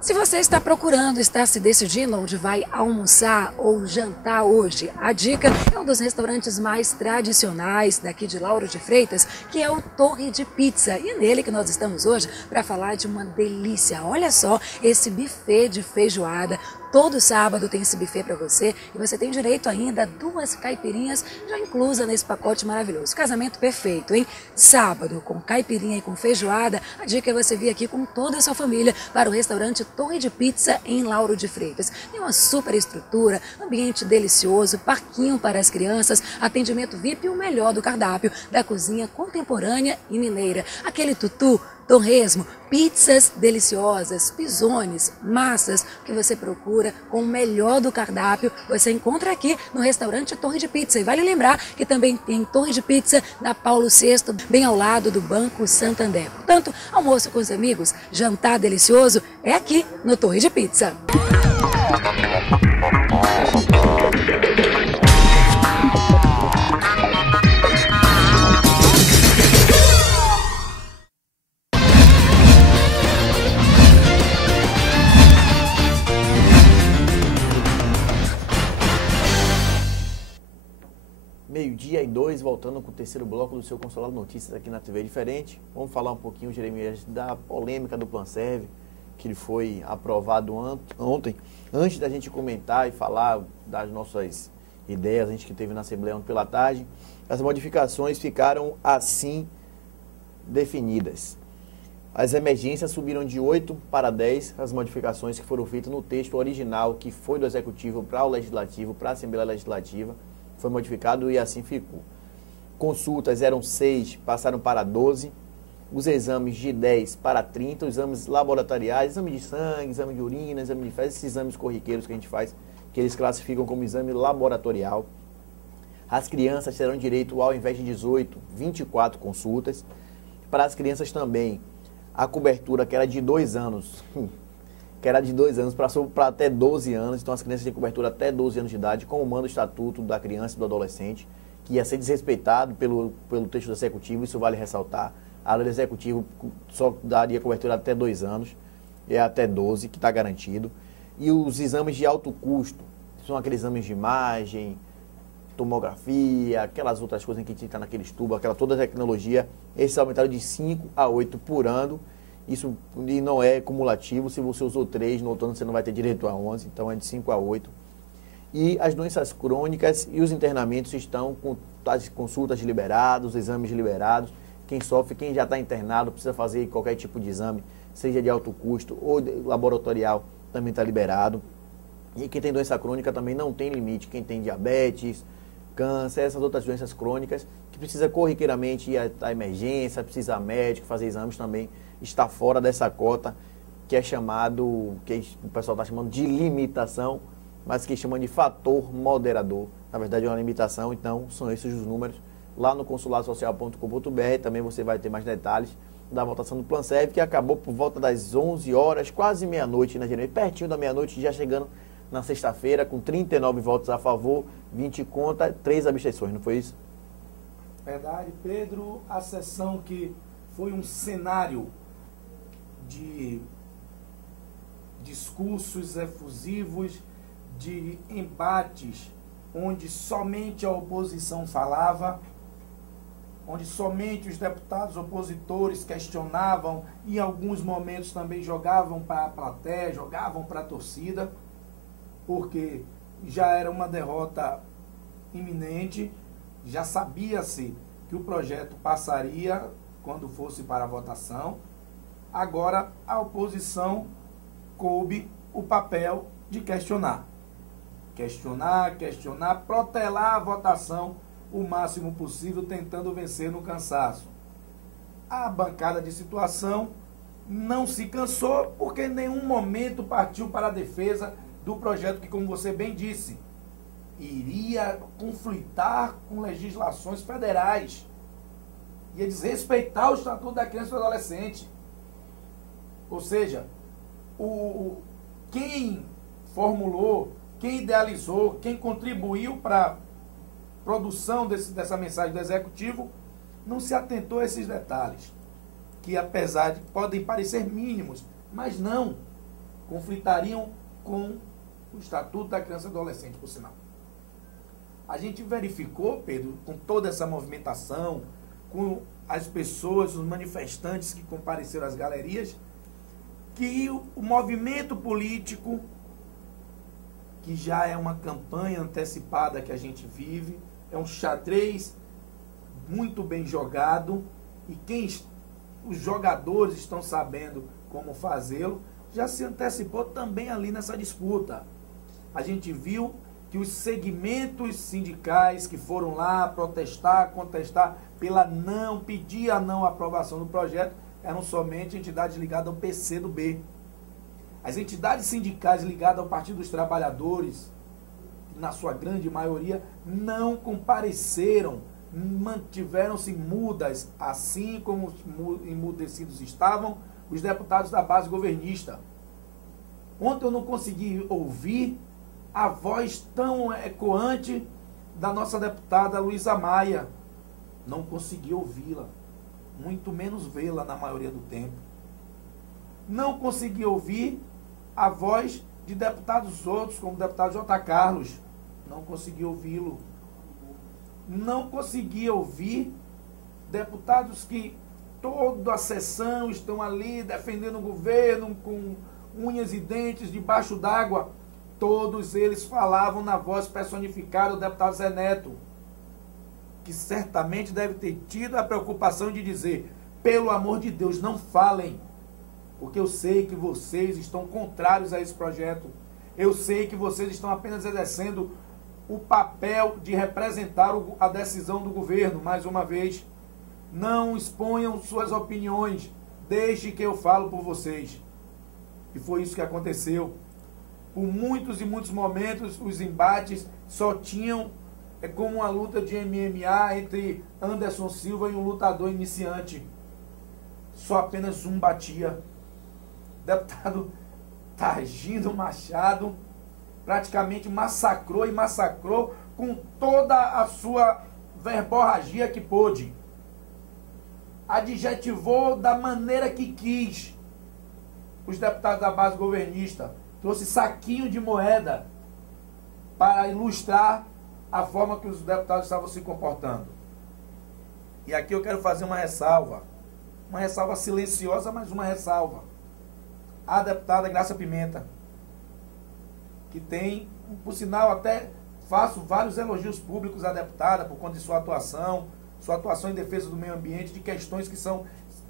Se você está procurando, está se decidindo onde vai almoçar ou jantar hoje, a dica é um dos restaurantes mais tradicionais daqui de Lauro de Freitas, que é o Torre de Pizza. E é nele que nós estamos hoje para falar de uma delícia. Olha só esse buffet de feijoada. Todo sábado tem esse buffet para você e você tem direito ainda a 2 caipirinhas já inclusa nesse pacote maravilhoso. Casamento perfeito, hein? Sábado com caipirinha e com feijoada, a dica é você vir aqui com toda a sua família para o restaurante Torre de Pizza em Lauro de Freitas. Tem uma super estrutura, ambiente delicioso, parquinho para as crianças, atendimento VIP e o melhor do cardápio da cozinha contemporânea e mineira. Aquele tutu, torresmo, pizzas deliciosas, pisones, massas, que você procura com o melhor do cardápio, você encontra aqui no restaurante Torre de Pizza. E vale lembrar que também tem Torre de Pizza na Paulo VI, bem ao lado do Banco Santander. Portanto, almoço com os amigos, jantar delicioso, é aqui no Torre de Pizza. Meio-dia e 2, voltando com o terceiro bloco do seu Consulado Notícias aqui na TV Diferente. Vamos falar um pouquinho, Jeremias, da polêmica do Planserv, que ele foi aprovado ontem. Antes da gente comentar e falar das nossas ideias, a gente que teve na Assembleia ontem pela tarde, as modificações ficaram assim definidas. As emergências subiram de 8 para 10, as modificações que foram feitas no texto original, que foi do Executivo para o Legislativo, para a Assembleia Legislativa, foi modificado e assim ficou. Consultas eram 6, passaram para 12. Os exames de 10 para 30. Os exames laboratoriais, exame de sangue, exame de urina, exame de fezes, esses exames corriqueiros que a gente faz, que eles classificam como exame laboratorial. As crianças terão direito, ao invés de 18, 24 consultas. Para as crianças também, a cobertura que era de 2 anos, passou para até 12 anos, então as crianças têm cobertura até 12 anos de idade, como manda o Estatuto da Criança e do Adolescente, que ia ser desrespeitado pelo texto do Executivo, isso vale ressaltar. A lei do Executivo só daria cobertura até 2 anos, é até 12, que está garantido. E os exames de alto custo, são aqueles exames de imagem, tomografia, aquelas outras coisas que a gente está naqueles tubos, aquela toda a tecnologia, esses aumentaram de 5 a 8 por ano. Isso não é cumulativo, se você usou 3 no outono você não vai ter direito a 11, então é de 5 a 8. E as doenças crônicas e os internamentos estão com as consultas liberadas, os exames liberados. Quem sofre, quem já está internado, precisa fazer qualquer tipo de exame, seja de alto custo ou laboratorial, também está liberado. E quem tem doença crônica também não tem limite, quem tem diabetes, câncer, essas outras doenças crônicas, que precisa corriqueiramente ir à emergência, precisa médico, fazer exames também, está fora dessa cota, que é chamado, que o pessoal está chamando de limitação, mas que chama de fator moderador. Na verdade é uma limitação, então são esses os números. Lá no consuladosocial.com.br também você vai ter mais detalhes da votação do Planserv, que acabou por volta das 11 horas, quase meia-noite, né, Jeremias? Pertinho da meia-noite, já chegando na sexta-feira, com 39 votos a favor, 20 contra, 3 abstenções, não foi isso? Verdade, Pedro. A sessão que foi um cenário de discursos efusivos, de embates, onde somente a oposição falava, onde somente os deputados opositores questionavam e em alguns momentos também jogavam para a plateia, jogavam para a torcida, porque já era uma derrota iminente, já sabia-se que o projeto passaria quando fosse para a votação, Agora, a oposição coube o papel de questionar. Questionar, protelar a votação o máximo possível, tentando vencer no cansaço. A bancada de situação não se cansou, porque em nenhum momento partiu para a defesa do projeto que, como você bem disse, iria conflitar com legislações federais, ia desrespeitar o Estatuto da Criança e do Adolescente. Ou seja, quem formulou, quem idealizou, quem contribuiu para a produção dessa mensagem do Executivo, não se atentou a esses detalhes, que apesar de podem parecer mínimos, mas não conflitariam com o Estatuto da Criança e do Adolescente, por sinal. A gente verificou, Pedro, com toda essa movimentação, com as pessoas, os manifestantes que compareceram às galerias, que o movimento político, que já é uma campanha antecipada que a gente vive, é um xadrez muito bem jogado, e os jogadores estão sabendo como fazê-lo, já se antecipou também ali nessa disputa. A gente viu que os segmentos sindicais que foram lá protestar, contestar pedir a não aprovação do projeto, eram somente entidades ligadas ao PCdoB. As entidades sindicais ligadas ao Partido dos Trabalhadores, na sua grande maioria, não compareceram, mantiveram-se mudas, assim como emudecidos estavam os deputados da base governista. Ontem eu não consegui ouvir a voz tão ecoante da nossa deputada Luísa Maia. Não consegui ouvi-la, muito menos vê-la na maioria do tempo. Não consegui ouvir a voz de deputados outros, como o deputado J. Carlos. Não consegui ouvi-lo. Não consegui ouvir deputados que toda a sessão estão ali defendendo o governo com unhas e dentes debaixo d'água. Todos eles falavam na voz personificada do deputado Zé Neto, que certamente deve ter tido a preocupação de dizer: pelo amor de Deus, não falem, porque eu sei que vocês estão contrários a esse projeto. Eu sei que vocês estão apenas exercendo o papel de representar a decisão do governo. Mais uma vez, não exponham suas opiniões, deixe que eu falo por vocês. E foi isso que aconteceu. Por muitos e muitos momentos, os embates só tinham como uma luta de MMA entre Anderson Silva e um lutador iniciante. Só apenas um batia. O deputado Targino Machado praticamente massacrou com toda a sua verborragia que pôde. Adjetivou da maneira que quis os deputados da base governista. Trouxe saquinho de moeda para ilustrar a forma que os deputados estavam se comportando. E aqui eu quero fazer uma ressalva silenciosa, mas uma ressalva. A deputada Graça Pimenta, que tem, por sinal, até faço vários elogios públicos à deputada por conta de sua atuação em defesa do meio ambiente, de questões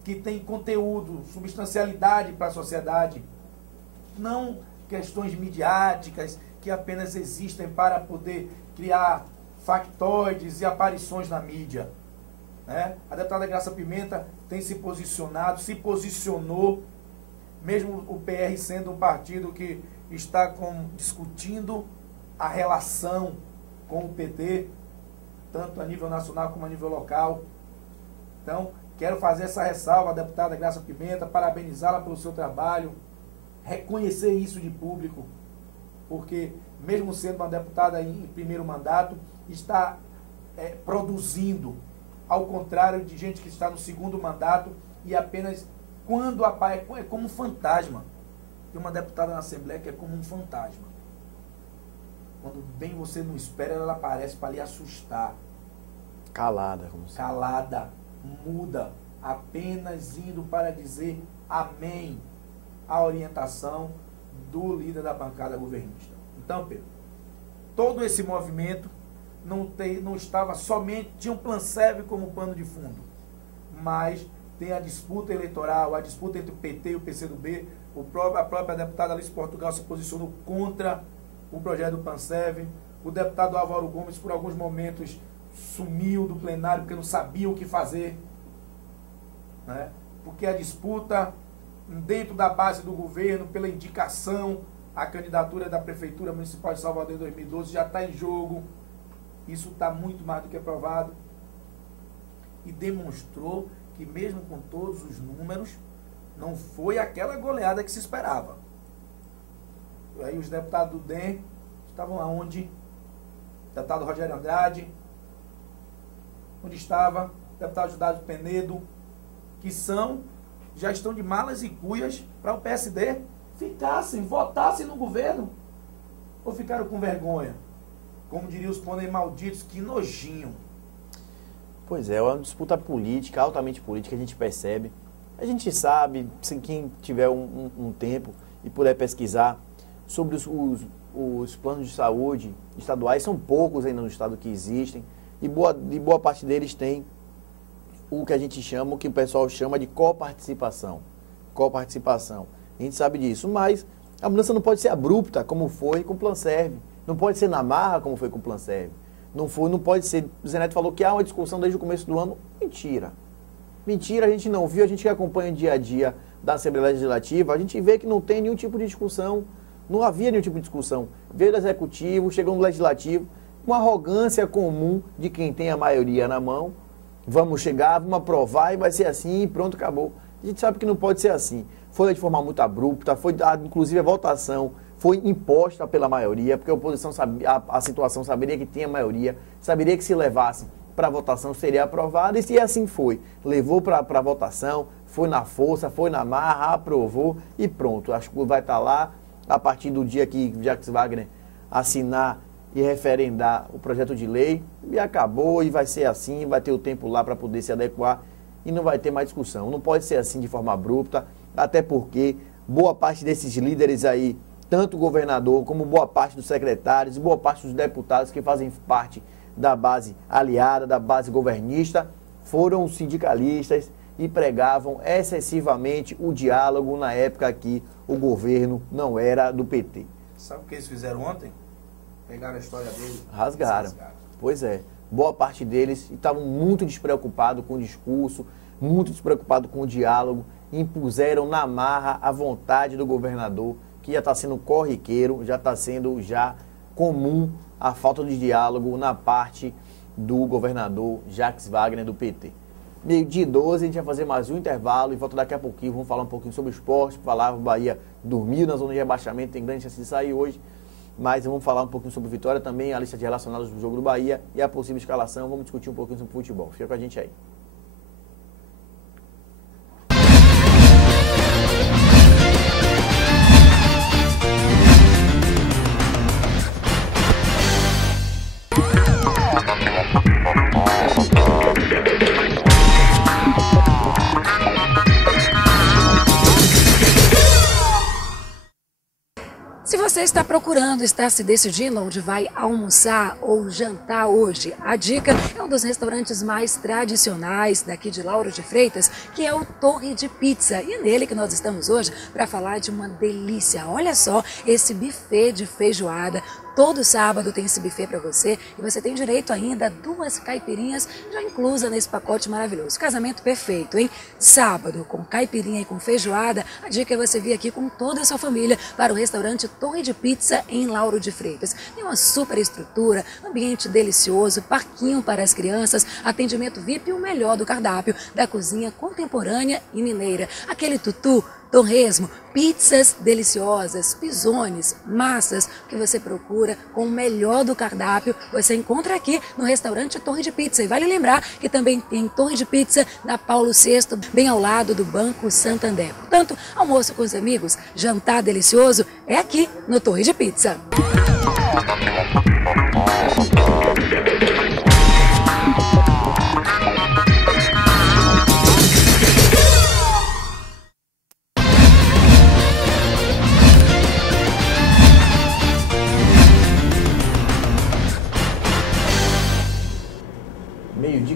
que têm conteúdo, substancialidade para a sociedade. Não questões midiáticas que apenas existem para poder criar factoides e aparições na mídia. Né? A deputada Graça Pimenta tem se posicionou, mesmo o PR sendo um partido que está discutindo a relação com o PT, tanto a nível nacional como a nível local. Então, quero fazer essa ressalva à deputada Graça Pimenta, parabenizá-la pelo seu trabalho, reconhecer isso de público, porque mesmo sendo uma deputada em primeiro mandato, está produzindo, ao contrário de gente que está no segundo mandato e apenas quando aparece, é como um fantasma. Tem uma deputada na Assembleia que é como um fantasma. Quando bem você não espera, ela aparece para lhe assustar. Calada, como se... Calada, muda, apenas indo para dizer amém à orientação do líder da bancada governista. Então, Pedro, todo esse movimento não estava somente, tinha um Plan Serve como pano de fundo, mas tem a disputa eleitoral, a disputa entre o PT e o PCdoB. A própria deputada Alice Portugal se posicionou contra o projeto do PANSEV. O deputado Álvaro Gomes, por alguns momentos, sumiu do plenário porque não sabia o que fazer, né? Porque a disputa dentro da base do governo, pela indicação, a candidatura da Prefeitura Municipal de Salvador em 2012 já está em jogo. Isso está muito mais do que provado. E demonstrou que mesmo com todos os números, não foi aquela goleada que se esperava. Aí os deputados do DEM estavam aonde? O deputado Rogério Andrade, onde estava o deputado Judário Penedo, que já estão de malas e cuias para o PSD votassem no governo, ou ficaram com vergonha? Como diriam os pônei malditos, que nojinho. Pois é uma disputa política, altamente política, a gente percebe. A gente sabe, se quem tiver um tempo e puder pesquisar sobre os planos de saúde estaduais, são poucos ainda no estado que existem, e boa parte deles tem o que a gente chama, o que o pessoal chama de coparticipação. Coparticipação. A gente sabe disso, mas a mudança não pode ser abrupta, como foi com o PlanServe. Não pode ser na marra, como foi com o PlanServe. Não pode ser... O Zé Neto falou que há uma discussão desde o começo do ano. Mentira. Mentira, a gente não viu. A gente que acompanha o dia a dia da Assembleia Legislativa, a gente vê que não tem nenhum tipo de discussão. Não havia nenhum tipo de discussão. Veio do Executivo, chegou no Legislativo, com arrogância comum de quem tem a maioria na mão. Vamos chegar, vamos aprovar e vai ser assim e pronto, acabou. A gente sabe que não pode ser assim. Foi de forma muito abrupta, inclusive a votação foi imposta pela maioria, porque a oposição sabia, a situação saberia que tinha maioria, saberia que se levasse para a votação seria aprovada, e assim foi. Levou para a votação, foi na força, foi na marra, aprovou e pronto. Acho que vai estar lá a partir do dia que Jacques Wagner assinar e referendar o projeto de lei, e acabou, e vai ser assim, vai ter o tempo lá para poder se adequar e não vai ter mais discussão. Não pode ser assim de forma abrupta, até porque boa parte desses líderes aí, tanto o governador como boa parte dos secretários e boa parte dos deputados que fazem parte da base aliada, da base governista, foram sindicalistas e pregavam excessivamente o diálogo na época que o governo não era do PT. Sabe o que eles fizeram ontem? Pegaram a história dele. Rasgaram. Pois é. Boa parte deles estavam muito despreocupados com o discurso, muito despreocupados com o diálogo, impuseram na marra a vontade do governador, que já está sendo corriqueiro, já está sendo comum a falta de diálogo na parte do governador Jacques Wagner do PT. 12h12, a gente vai fazer mais um intervalo e volta daqui a pouquinho. Vamos falar um pouquinho sobre o esporte, falar o Bahia dormiu na zona de rebaixamento, tem grande chance de sair hoje, mas vamos falar um pouquinho sobre Vitória também, a lista de relacionados do jogo do Bahia e a possível escalação. Vamos discutir um pouquinho sobre futebol. Fica com a gente aí. Se você está procurando, está se decidindo onde vai almoçar ou jantar hoje, a dica é um dos restaurantes mais tradicionais daqui de Lauro de Freitas, que é o Torre de Pizza. E é nele que nós estamos hoje para falar de uma delícia. Olha só esse buffet de feijoada. Todo sábado tem esse buffet para você e você tem direito ainda a 2 caipirinhas já inclusa nesse pacote maravilhoso. Casamento perfeito, hein? Sábado, com caipirinha e com feijoada, a dica é você vir aqui com toda a sua família para o restaurante Torre de Pizza em Lauro de Freitas. Tem uma super estrutura, ambiente delicioso, parquinho para as crianças, atendimento VIP e o melhor do cardápio da cozinha contemporânea e mineira. Aquele tutu, torresmo, pizzas deliciosas, pisones, massas, que você procura com o melhor do cardápio, você encontra aqui no restaurante Torre de Pizza. E vale lembrar que também tem Torre de Pizza na Paulo VI, bem ao lado do Banco Santander. Portanto, almoço com os amigos, jantar delicioso, é aqui no Torre de Pizza.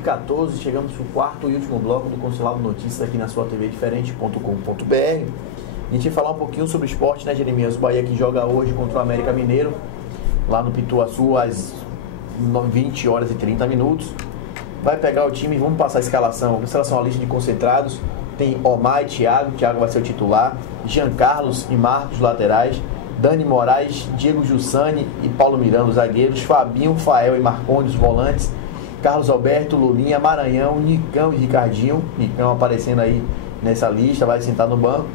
14, chegamos para o quarto e último bloco do Consulado Notícias aqui na sua TV Diferente.com.br. A gente vai falar um pouquinho sobre o esporte, né, Jeremias? O Bahia que joga hoje contra o América Mineiro, lá no Pituaçu, às 20 horas e 30 minutos. Vai pegar o time, vamos passar a escalação. A lista de concentrados. Tem Omar e Thiago vai ser o titular. Jean Carlos e Marcos, laterais. Dani Moraes, Diego Jussani e Paulo Miranda, os zagueiros. Fabinho, Fael e Marcondes, os volantes. Carlos Alberto, Lulinha, Maranhão, Nicão e Ricardinho. Nicão aparecendo aí nessa lista, vai sentar no banco.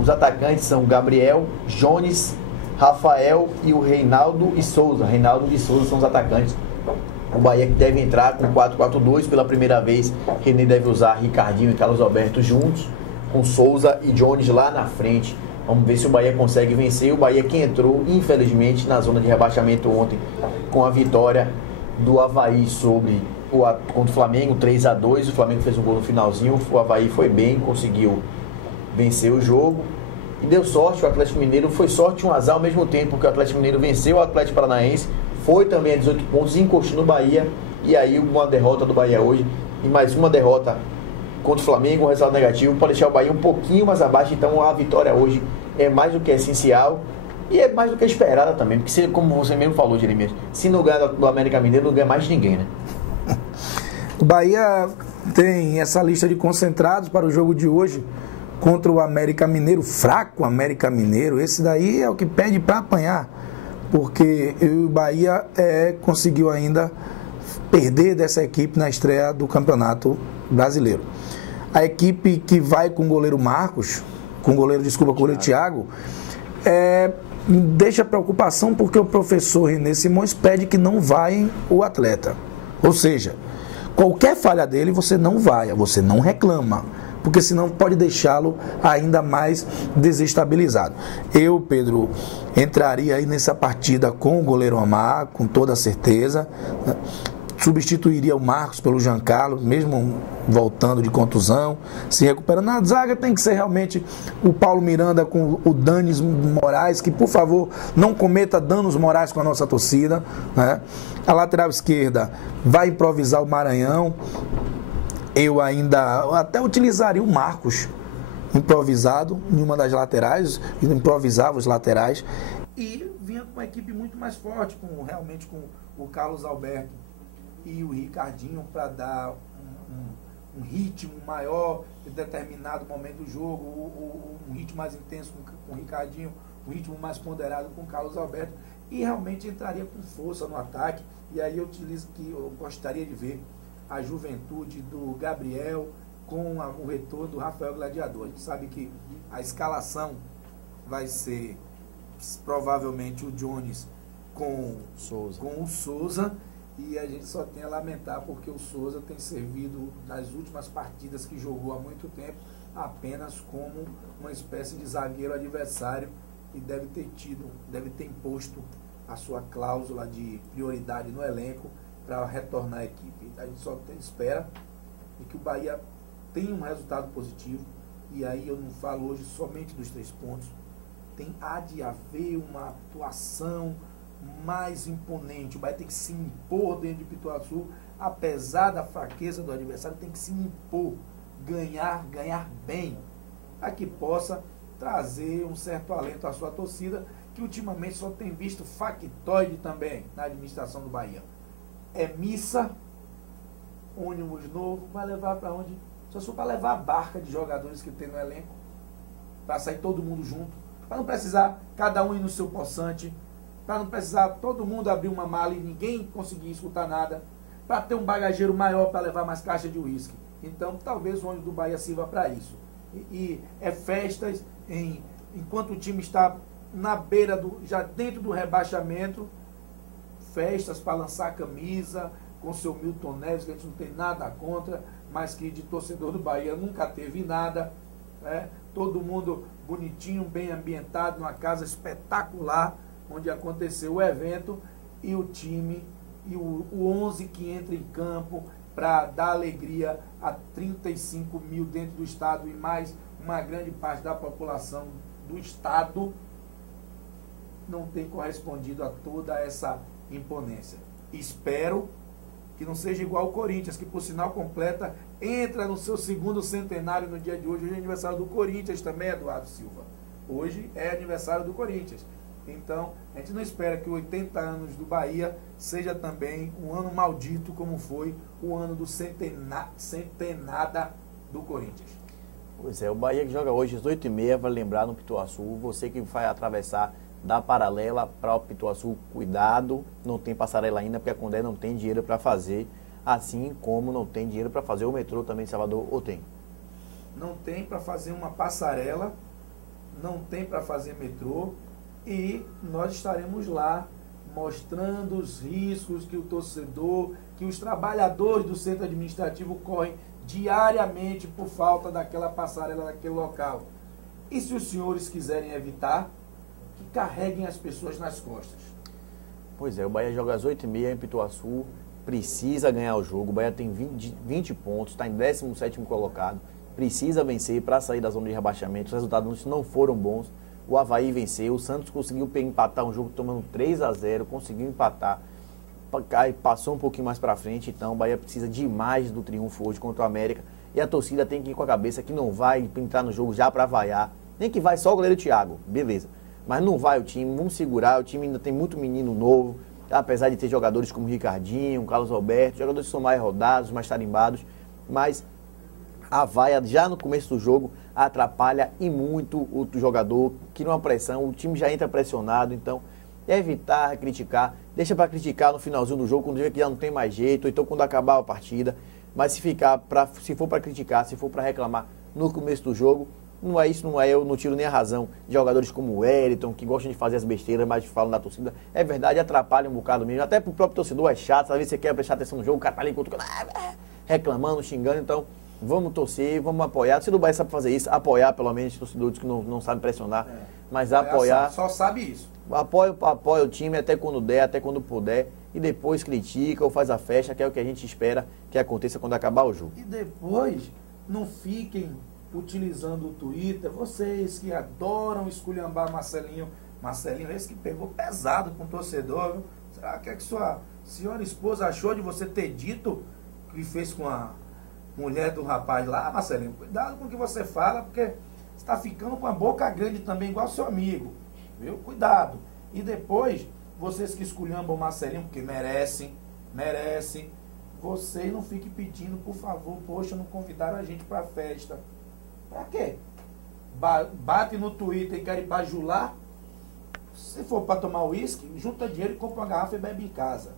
Os atacantes são Gabriel, Jones, Rafael e o Reinaldo e Souza. Reinaldo e Souza são os atacantes. O Bahia que deve entrar com 4-4-2 pela primeira vez. René deve usar Ricardinho e Carlos Alberto juntos, com Souza e Jones lá na frente. Vamos ver se o Bahia consegue vencer. O Bahia que entrou, infelizmente, na zona de rebaixamento ontem, com a vitória do Avaí contra o Flamengo, 3-2. O Flamengo fez um gol no finalzinho. O Avaí foi bem, conseguiu vencer o jogo. E deu sorte, o Atlético Mineiro foi sorte e um azar ao mesmo tempo, que o Atlético Mineiro venceu o Atlético Paranaense, foi também a 18 pontos e encostou no Bahia. E aí uma derrota do Bahia hoje e mais uma derrota contra o Flamengo, um resultado negativo, pode deixar o Bahia um pouquinho mais abaixo. Então a vitória hoje é mais do que essencial e é mais do que esperada também, porque se, como você mesmo falou, Jeremias, se não ganha do América Mineiro, não ganha mais de ninguém, né? O Bahia tem essa lista de concentrados para o jogo de hoje contra o América Mineiro, fraco América Mineiro. Esse daí é o que pede para apanhar, porque o Bahia conseguiu ainda perder dessa equipe na estreia do Campeonato Brasileiro. A equipe que vai com o goleiro Marcos, com o goleiro Thiago, deixa preocupação, porque o professor René Simões pede que não vai o atleta. Ou seja, qualquer falha dele você não vai, você não reclama, porque senão pode deixá-lo ainda mais desestabilizado. Eu, Pedro, entraria aí nessa partida com o goleiro Omar, com toda certeza, né? Substituiria o Marcos pelo Jean Carlos, mesmo voltando de contusão, se recuperando. Na zaga tem que ser realmente o Paulo Miranda com o Danis Moraes, que, por favor, não cometa danos morais com a nossa torcida, né? A lateral esquerda vai improvisar o Maranhão. Eu até utilizaria o Marcos improvisado em uma das laterais, improvisava os laterais e vinha com uma equipe muito mais forte, realmente com o Carlos Alberto e o Ricardinho, para dar um ritmo maior em determinado momento do jogo, um ritmo mais intenso com o Ricardinho, um ritmo mais ponderado com o Carlos Alberto, e realmente entraria com força no ataque. E aí eu gostaria de ver a juventude do Gabriel com o retorno do Rafael Gladiador. A gente sabe que a escalação vai ser provavelmente o Jones com o Souza, e a gente só tem a lamentar porque o Souza tem servido nas últimas partidas que jogou há muito tempo apenas como uma espécie de zagueiro adversário, e deve ter imposto a sua cláusula de prioridade no elenco para retornar à equipe. A gente só espera que o Bahia tenha um resultado positivo, e aí eu não falo hoje somente dos 3 pontos, há de haver uma atuação mais imponente. O Bahia tem que se impor dentro de Pituaçu, apesar da fraqueza do adversário, tem que se impor, ganhar bem, para que possa trazer um certo alento à sua torcida, que ultimamente só tem visto factoide também na administração do Bahia. É missa, ônibus novo, vai levar para onde? Só se for para levar a barca de jogadores que tem no elenco, para sair todo mundo junto, para não precisar cada um ir no seu possante, para não precisar todo mundo abrir uma mala e ninguém conseguir escutar nada, para ter um bagageiro maior para levar mais caixa de uísque. Então, talvez o ônibus do Bahia sirva para isso. E é festas, enquanto o time está na beira, já dentro do rebaixamento, festas para lançar a camisa, com seu Milton Neves, que a gente não tem nada contra, mas que de torcedor do Bahia nunca teve nada, né? Todo mundo bonitinho, bem ambientado, numa casa espetacular, onde aconteceu o evento, e o time, e o 11 que entra em campo para dar alegria a 35 mil dentro do estado e mais uma grande parte da população do estado, não tem correspondido a toda essa imponência. Espero que não seja igual ao Corinthians, que por sinal completa, entra no seu segundo centenário no dia de hoje. Hoje é aniversário do Corinthians também, Eduardo Silva. Hoje é aniversário do Corinthians. Então, a gente não espera que 80 anos do Bahia seja também um ano maldito, como foi o ano do centenada do Corinthians. Pois é, o Bahia que joga hoje às 8h30, vai lembrar no Pituaçu, você que vai atravessar da Paralela para o Pituaçu, cuidado, não tem passarela ainda, porque a Condé não tem dinheiro para fazer, assim como não tem dinheiro para fazer o metrô também em Salvador, ou tem? Não tem para fazer uma passarela, não tem para fazer metrô, e nós estaremos lá mostrando os riscos que o torcedor, que os trabalhadores do centro administrativo correm diariamente por falta daquela passarela naquele local. E se os senhores quiserem evitar, que carreguem as pessoas nas costas. Pois é, o Bahia joga às 8h30 em Pituaçu, precisa ganhar o jogo, o Bahia tem 20 pontos, está em 17º colocado, precisa vencer para sair da zona de rebaixamento, os resultados não foram bons, o Avaí venceu, o Santos conseguiu empatar um jogo tomando 3-0, conseguiu empatar, passou um pouquinho mais para frente, então o Bahia precisa demais do triunfo hoje contra o América, e a torcida tem que ir com a cabeça que não vai entrar no jogo já para vaiar, nem que vai só o goleiro Thiago, beleza. Mas não vai o time, vamos segurar, o time ainda tem muito menino novo, apesar de ter jogadores como Ricardinho, Carlos Alberto, jogadores que são mais rodados, mais tarimbados, mas a vaia já no começo do jogo atrapalha e muito o jogador, cria uma pressão, o time já entra pressionado, então evitar criticar, deixa para criticar no finalzinho do jogo, quando vê que já não tem mais jeito, ou então quando acabar a partida, mas se for para criticar, se for para reclamar no começo do jogo, não é isso, não é eu, não tiro nem a razão de jogadores como o Wellington, que gostam de fazer as besteiras, mas falam da torcida. É verdade, atrapalha um bocado mesmo. Até pro próprio torcedor é chato, às vezes você quer prestar atenção no jogo, o cara tá ali reclamando, xingando. Então, vamos torcer, vamos apoiar. Se o Bahia sabe fazer isso, apoiar pelo menos torcedores que não sabem pressionar, mas apoiar. Só sabe isso. Apoia o time até quando der, até quando puder, e depois critica ou faz a festa, que é o que a gente espera que aconteça quando acabar o jogo. E depois, não fiquem utilizando o Twitter, vocês que adoram esculhambar Marcelinho, esse que pegou pesado com o torcedor, viu? Será que sua senhora esposa achou de você ter dito o que fez com a mulher do rapaz lá? Marcelinho, cuidado com o que você fala, porque você está ficando com a boca grande também, igual seu amigo, viu? Cuidado. E depois, vocês que esculhambam o Marcelinho, porque merecem, vocês não fiquem pedindo, por favor, poxa, não convidaram a gente para a festa. Pra quê? Bate no Twitter e querem bajular. Se for para tomar uísque, junta dinheiro e compra uma garrafa e bebe em casa.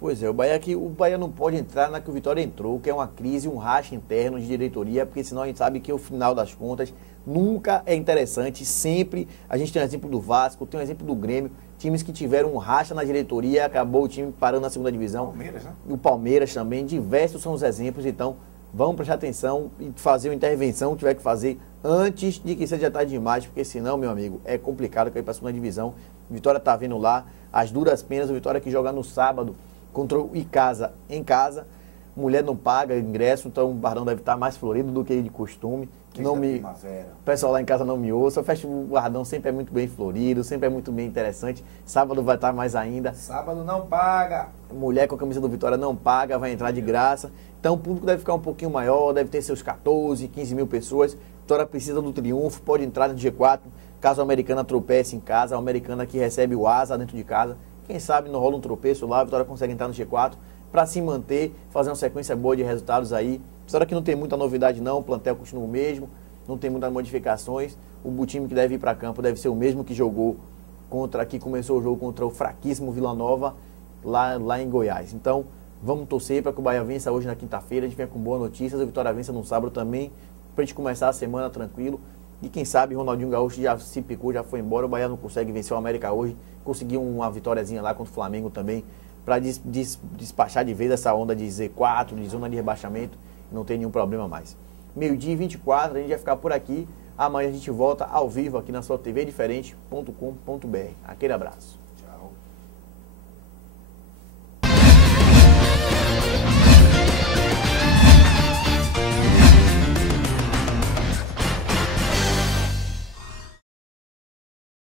Pois é, o Bahia não pode entrar na que o Vitória entrou, que é uma crise, um racha interno de diretoria, porque senão a gente sabe que o final das contas nunca é interessante. Sempre, a gente tem um exemplo do Vasco, tem um exemplo do Grêmio, times que tiveram um racha na diretoria, acabou o time parando na segunda divisão. Palmeiras, né? O Palmeiras também, diversos são os exemplos, então vamos prestar atenção e fazer uma intervenção que tiver que fazer antes de que seja tarde demais, porque senão, meu amigo, é complicado cair para a segunda divisão. Vitória está vendo lá, as duras penas, o Vitória que joga no sábado contra o Icasa em casa, mulher não paga ingresso, então o Bardão deve estar mais florido do que de costume. O pessoal lá em casa não me ouça, o Bardão sempre é muito bem florido, sempre é muito bem interessante. Sábado vai estar mais ainda. Sábado não paga. Mulher com a camisa do Vitória não paga, vai entrar de graça. Então o público deve ficar um pouquinho maior, deve ter seus 14, 15 mil pessoas. Vitória precisa do triunfo, pode entrar no G4, caso a Americana tropece em casa, a Americana que recebe o Asa dentro de casa. Quem sabe não rola um tropeço lá, a Vitória consegue entrar no G4 para se manter, fazer uma sequência boa de resultados aí. Vitória que não tem muita novidade não, o plantel continua o mesmo, não tem muitas modificações. O time que deve ir para campo deve ser o mesmo que que começou o jogo contra o fraquíssimo Vila Nova, lá em Goiás. Então, vamos torcer para que o Bahia vença hoje na quinta-feira, a gente venha com boas notícias, a Vitória vença no sábado também, para a gente começar a semana tranquilo. E quem sabe Ronaldinho Gaúcho já se picou, já foi embora, o Bahia não consegue vencer o América hoje, conseguiu uma vitóriazinha lá contra o Flamengo também, para despachar de vez essa onda de Z4, de zona de rebaixamento, não tem nenhum problema mais. 12h24, a gente vai ficar por aqui, amanhã a gente volta ao vivo aqui na sua tvdiferente.com.br. Aquele abraço.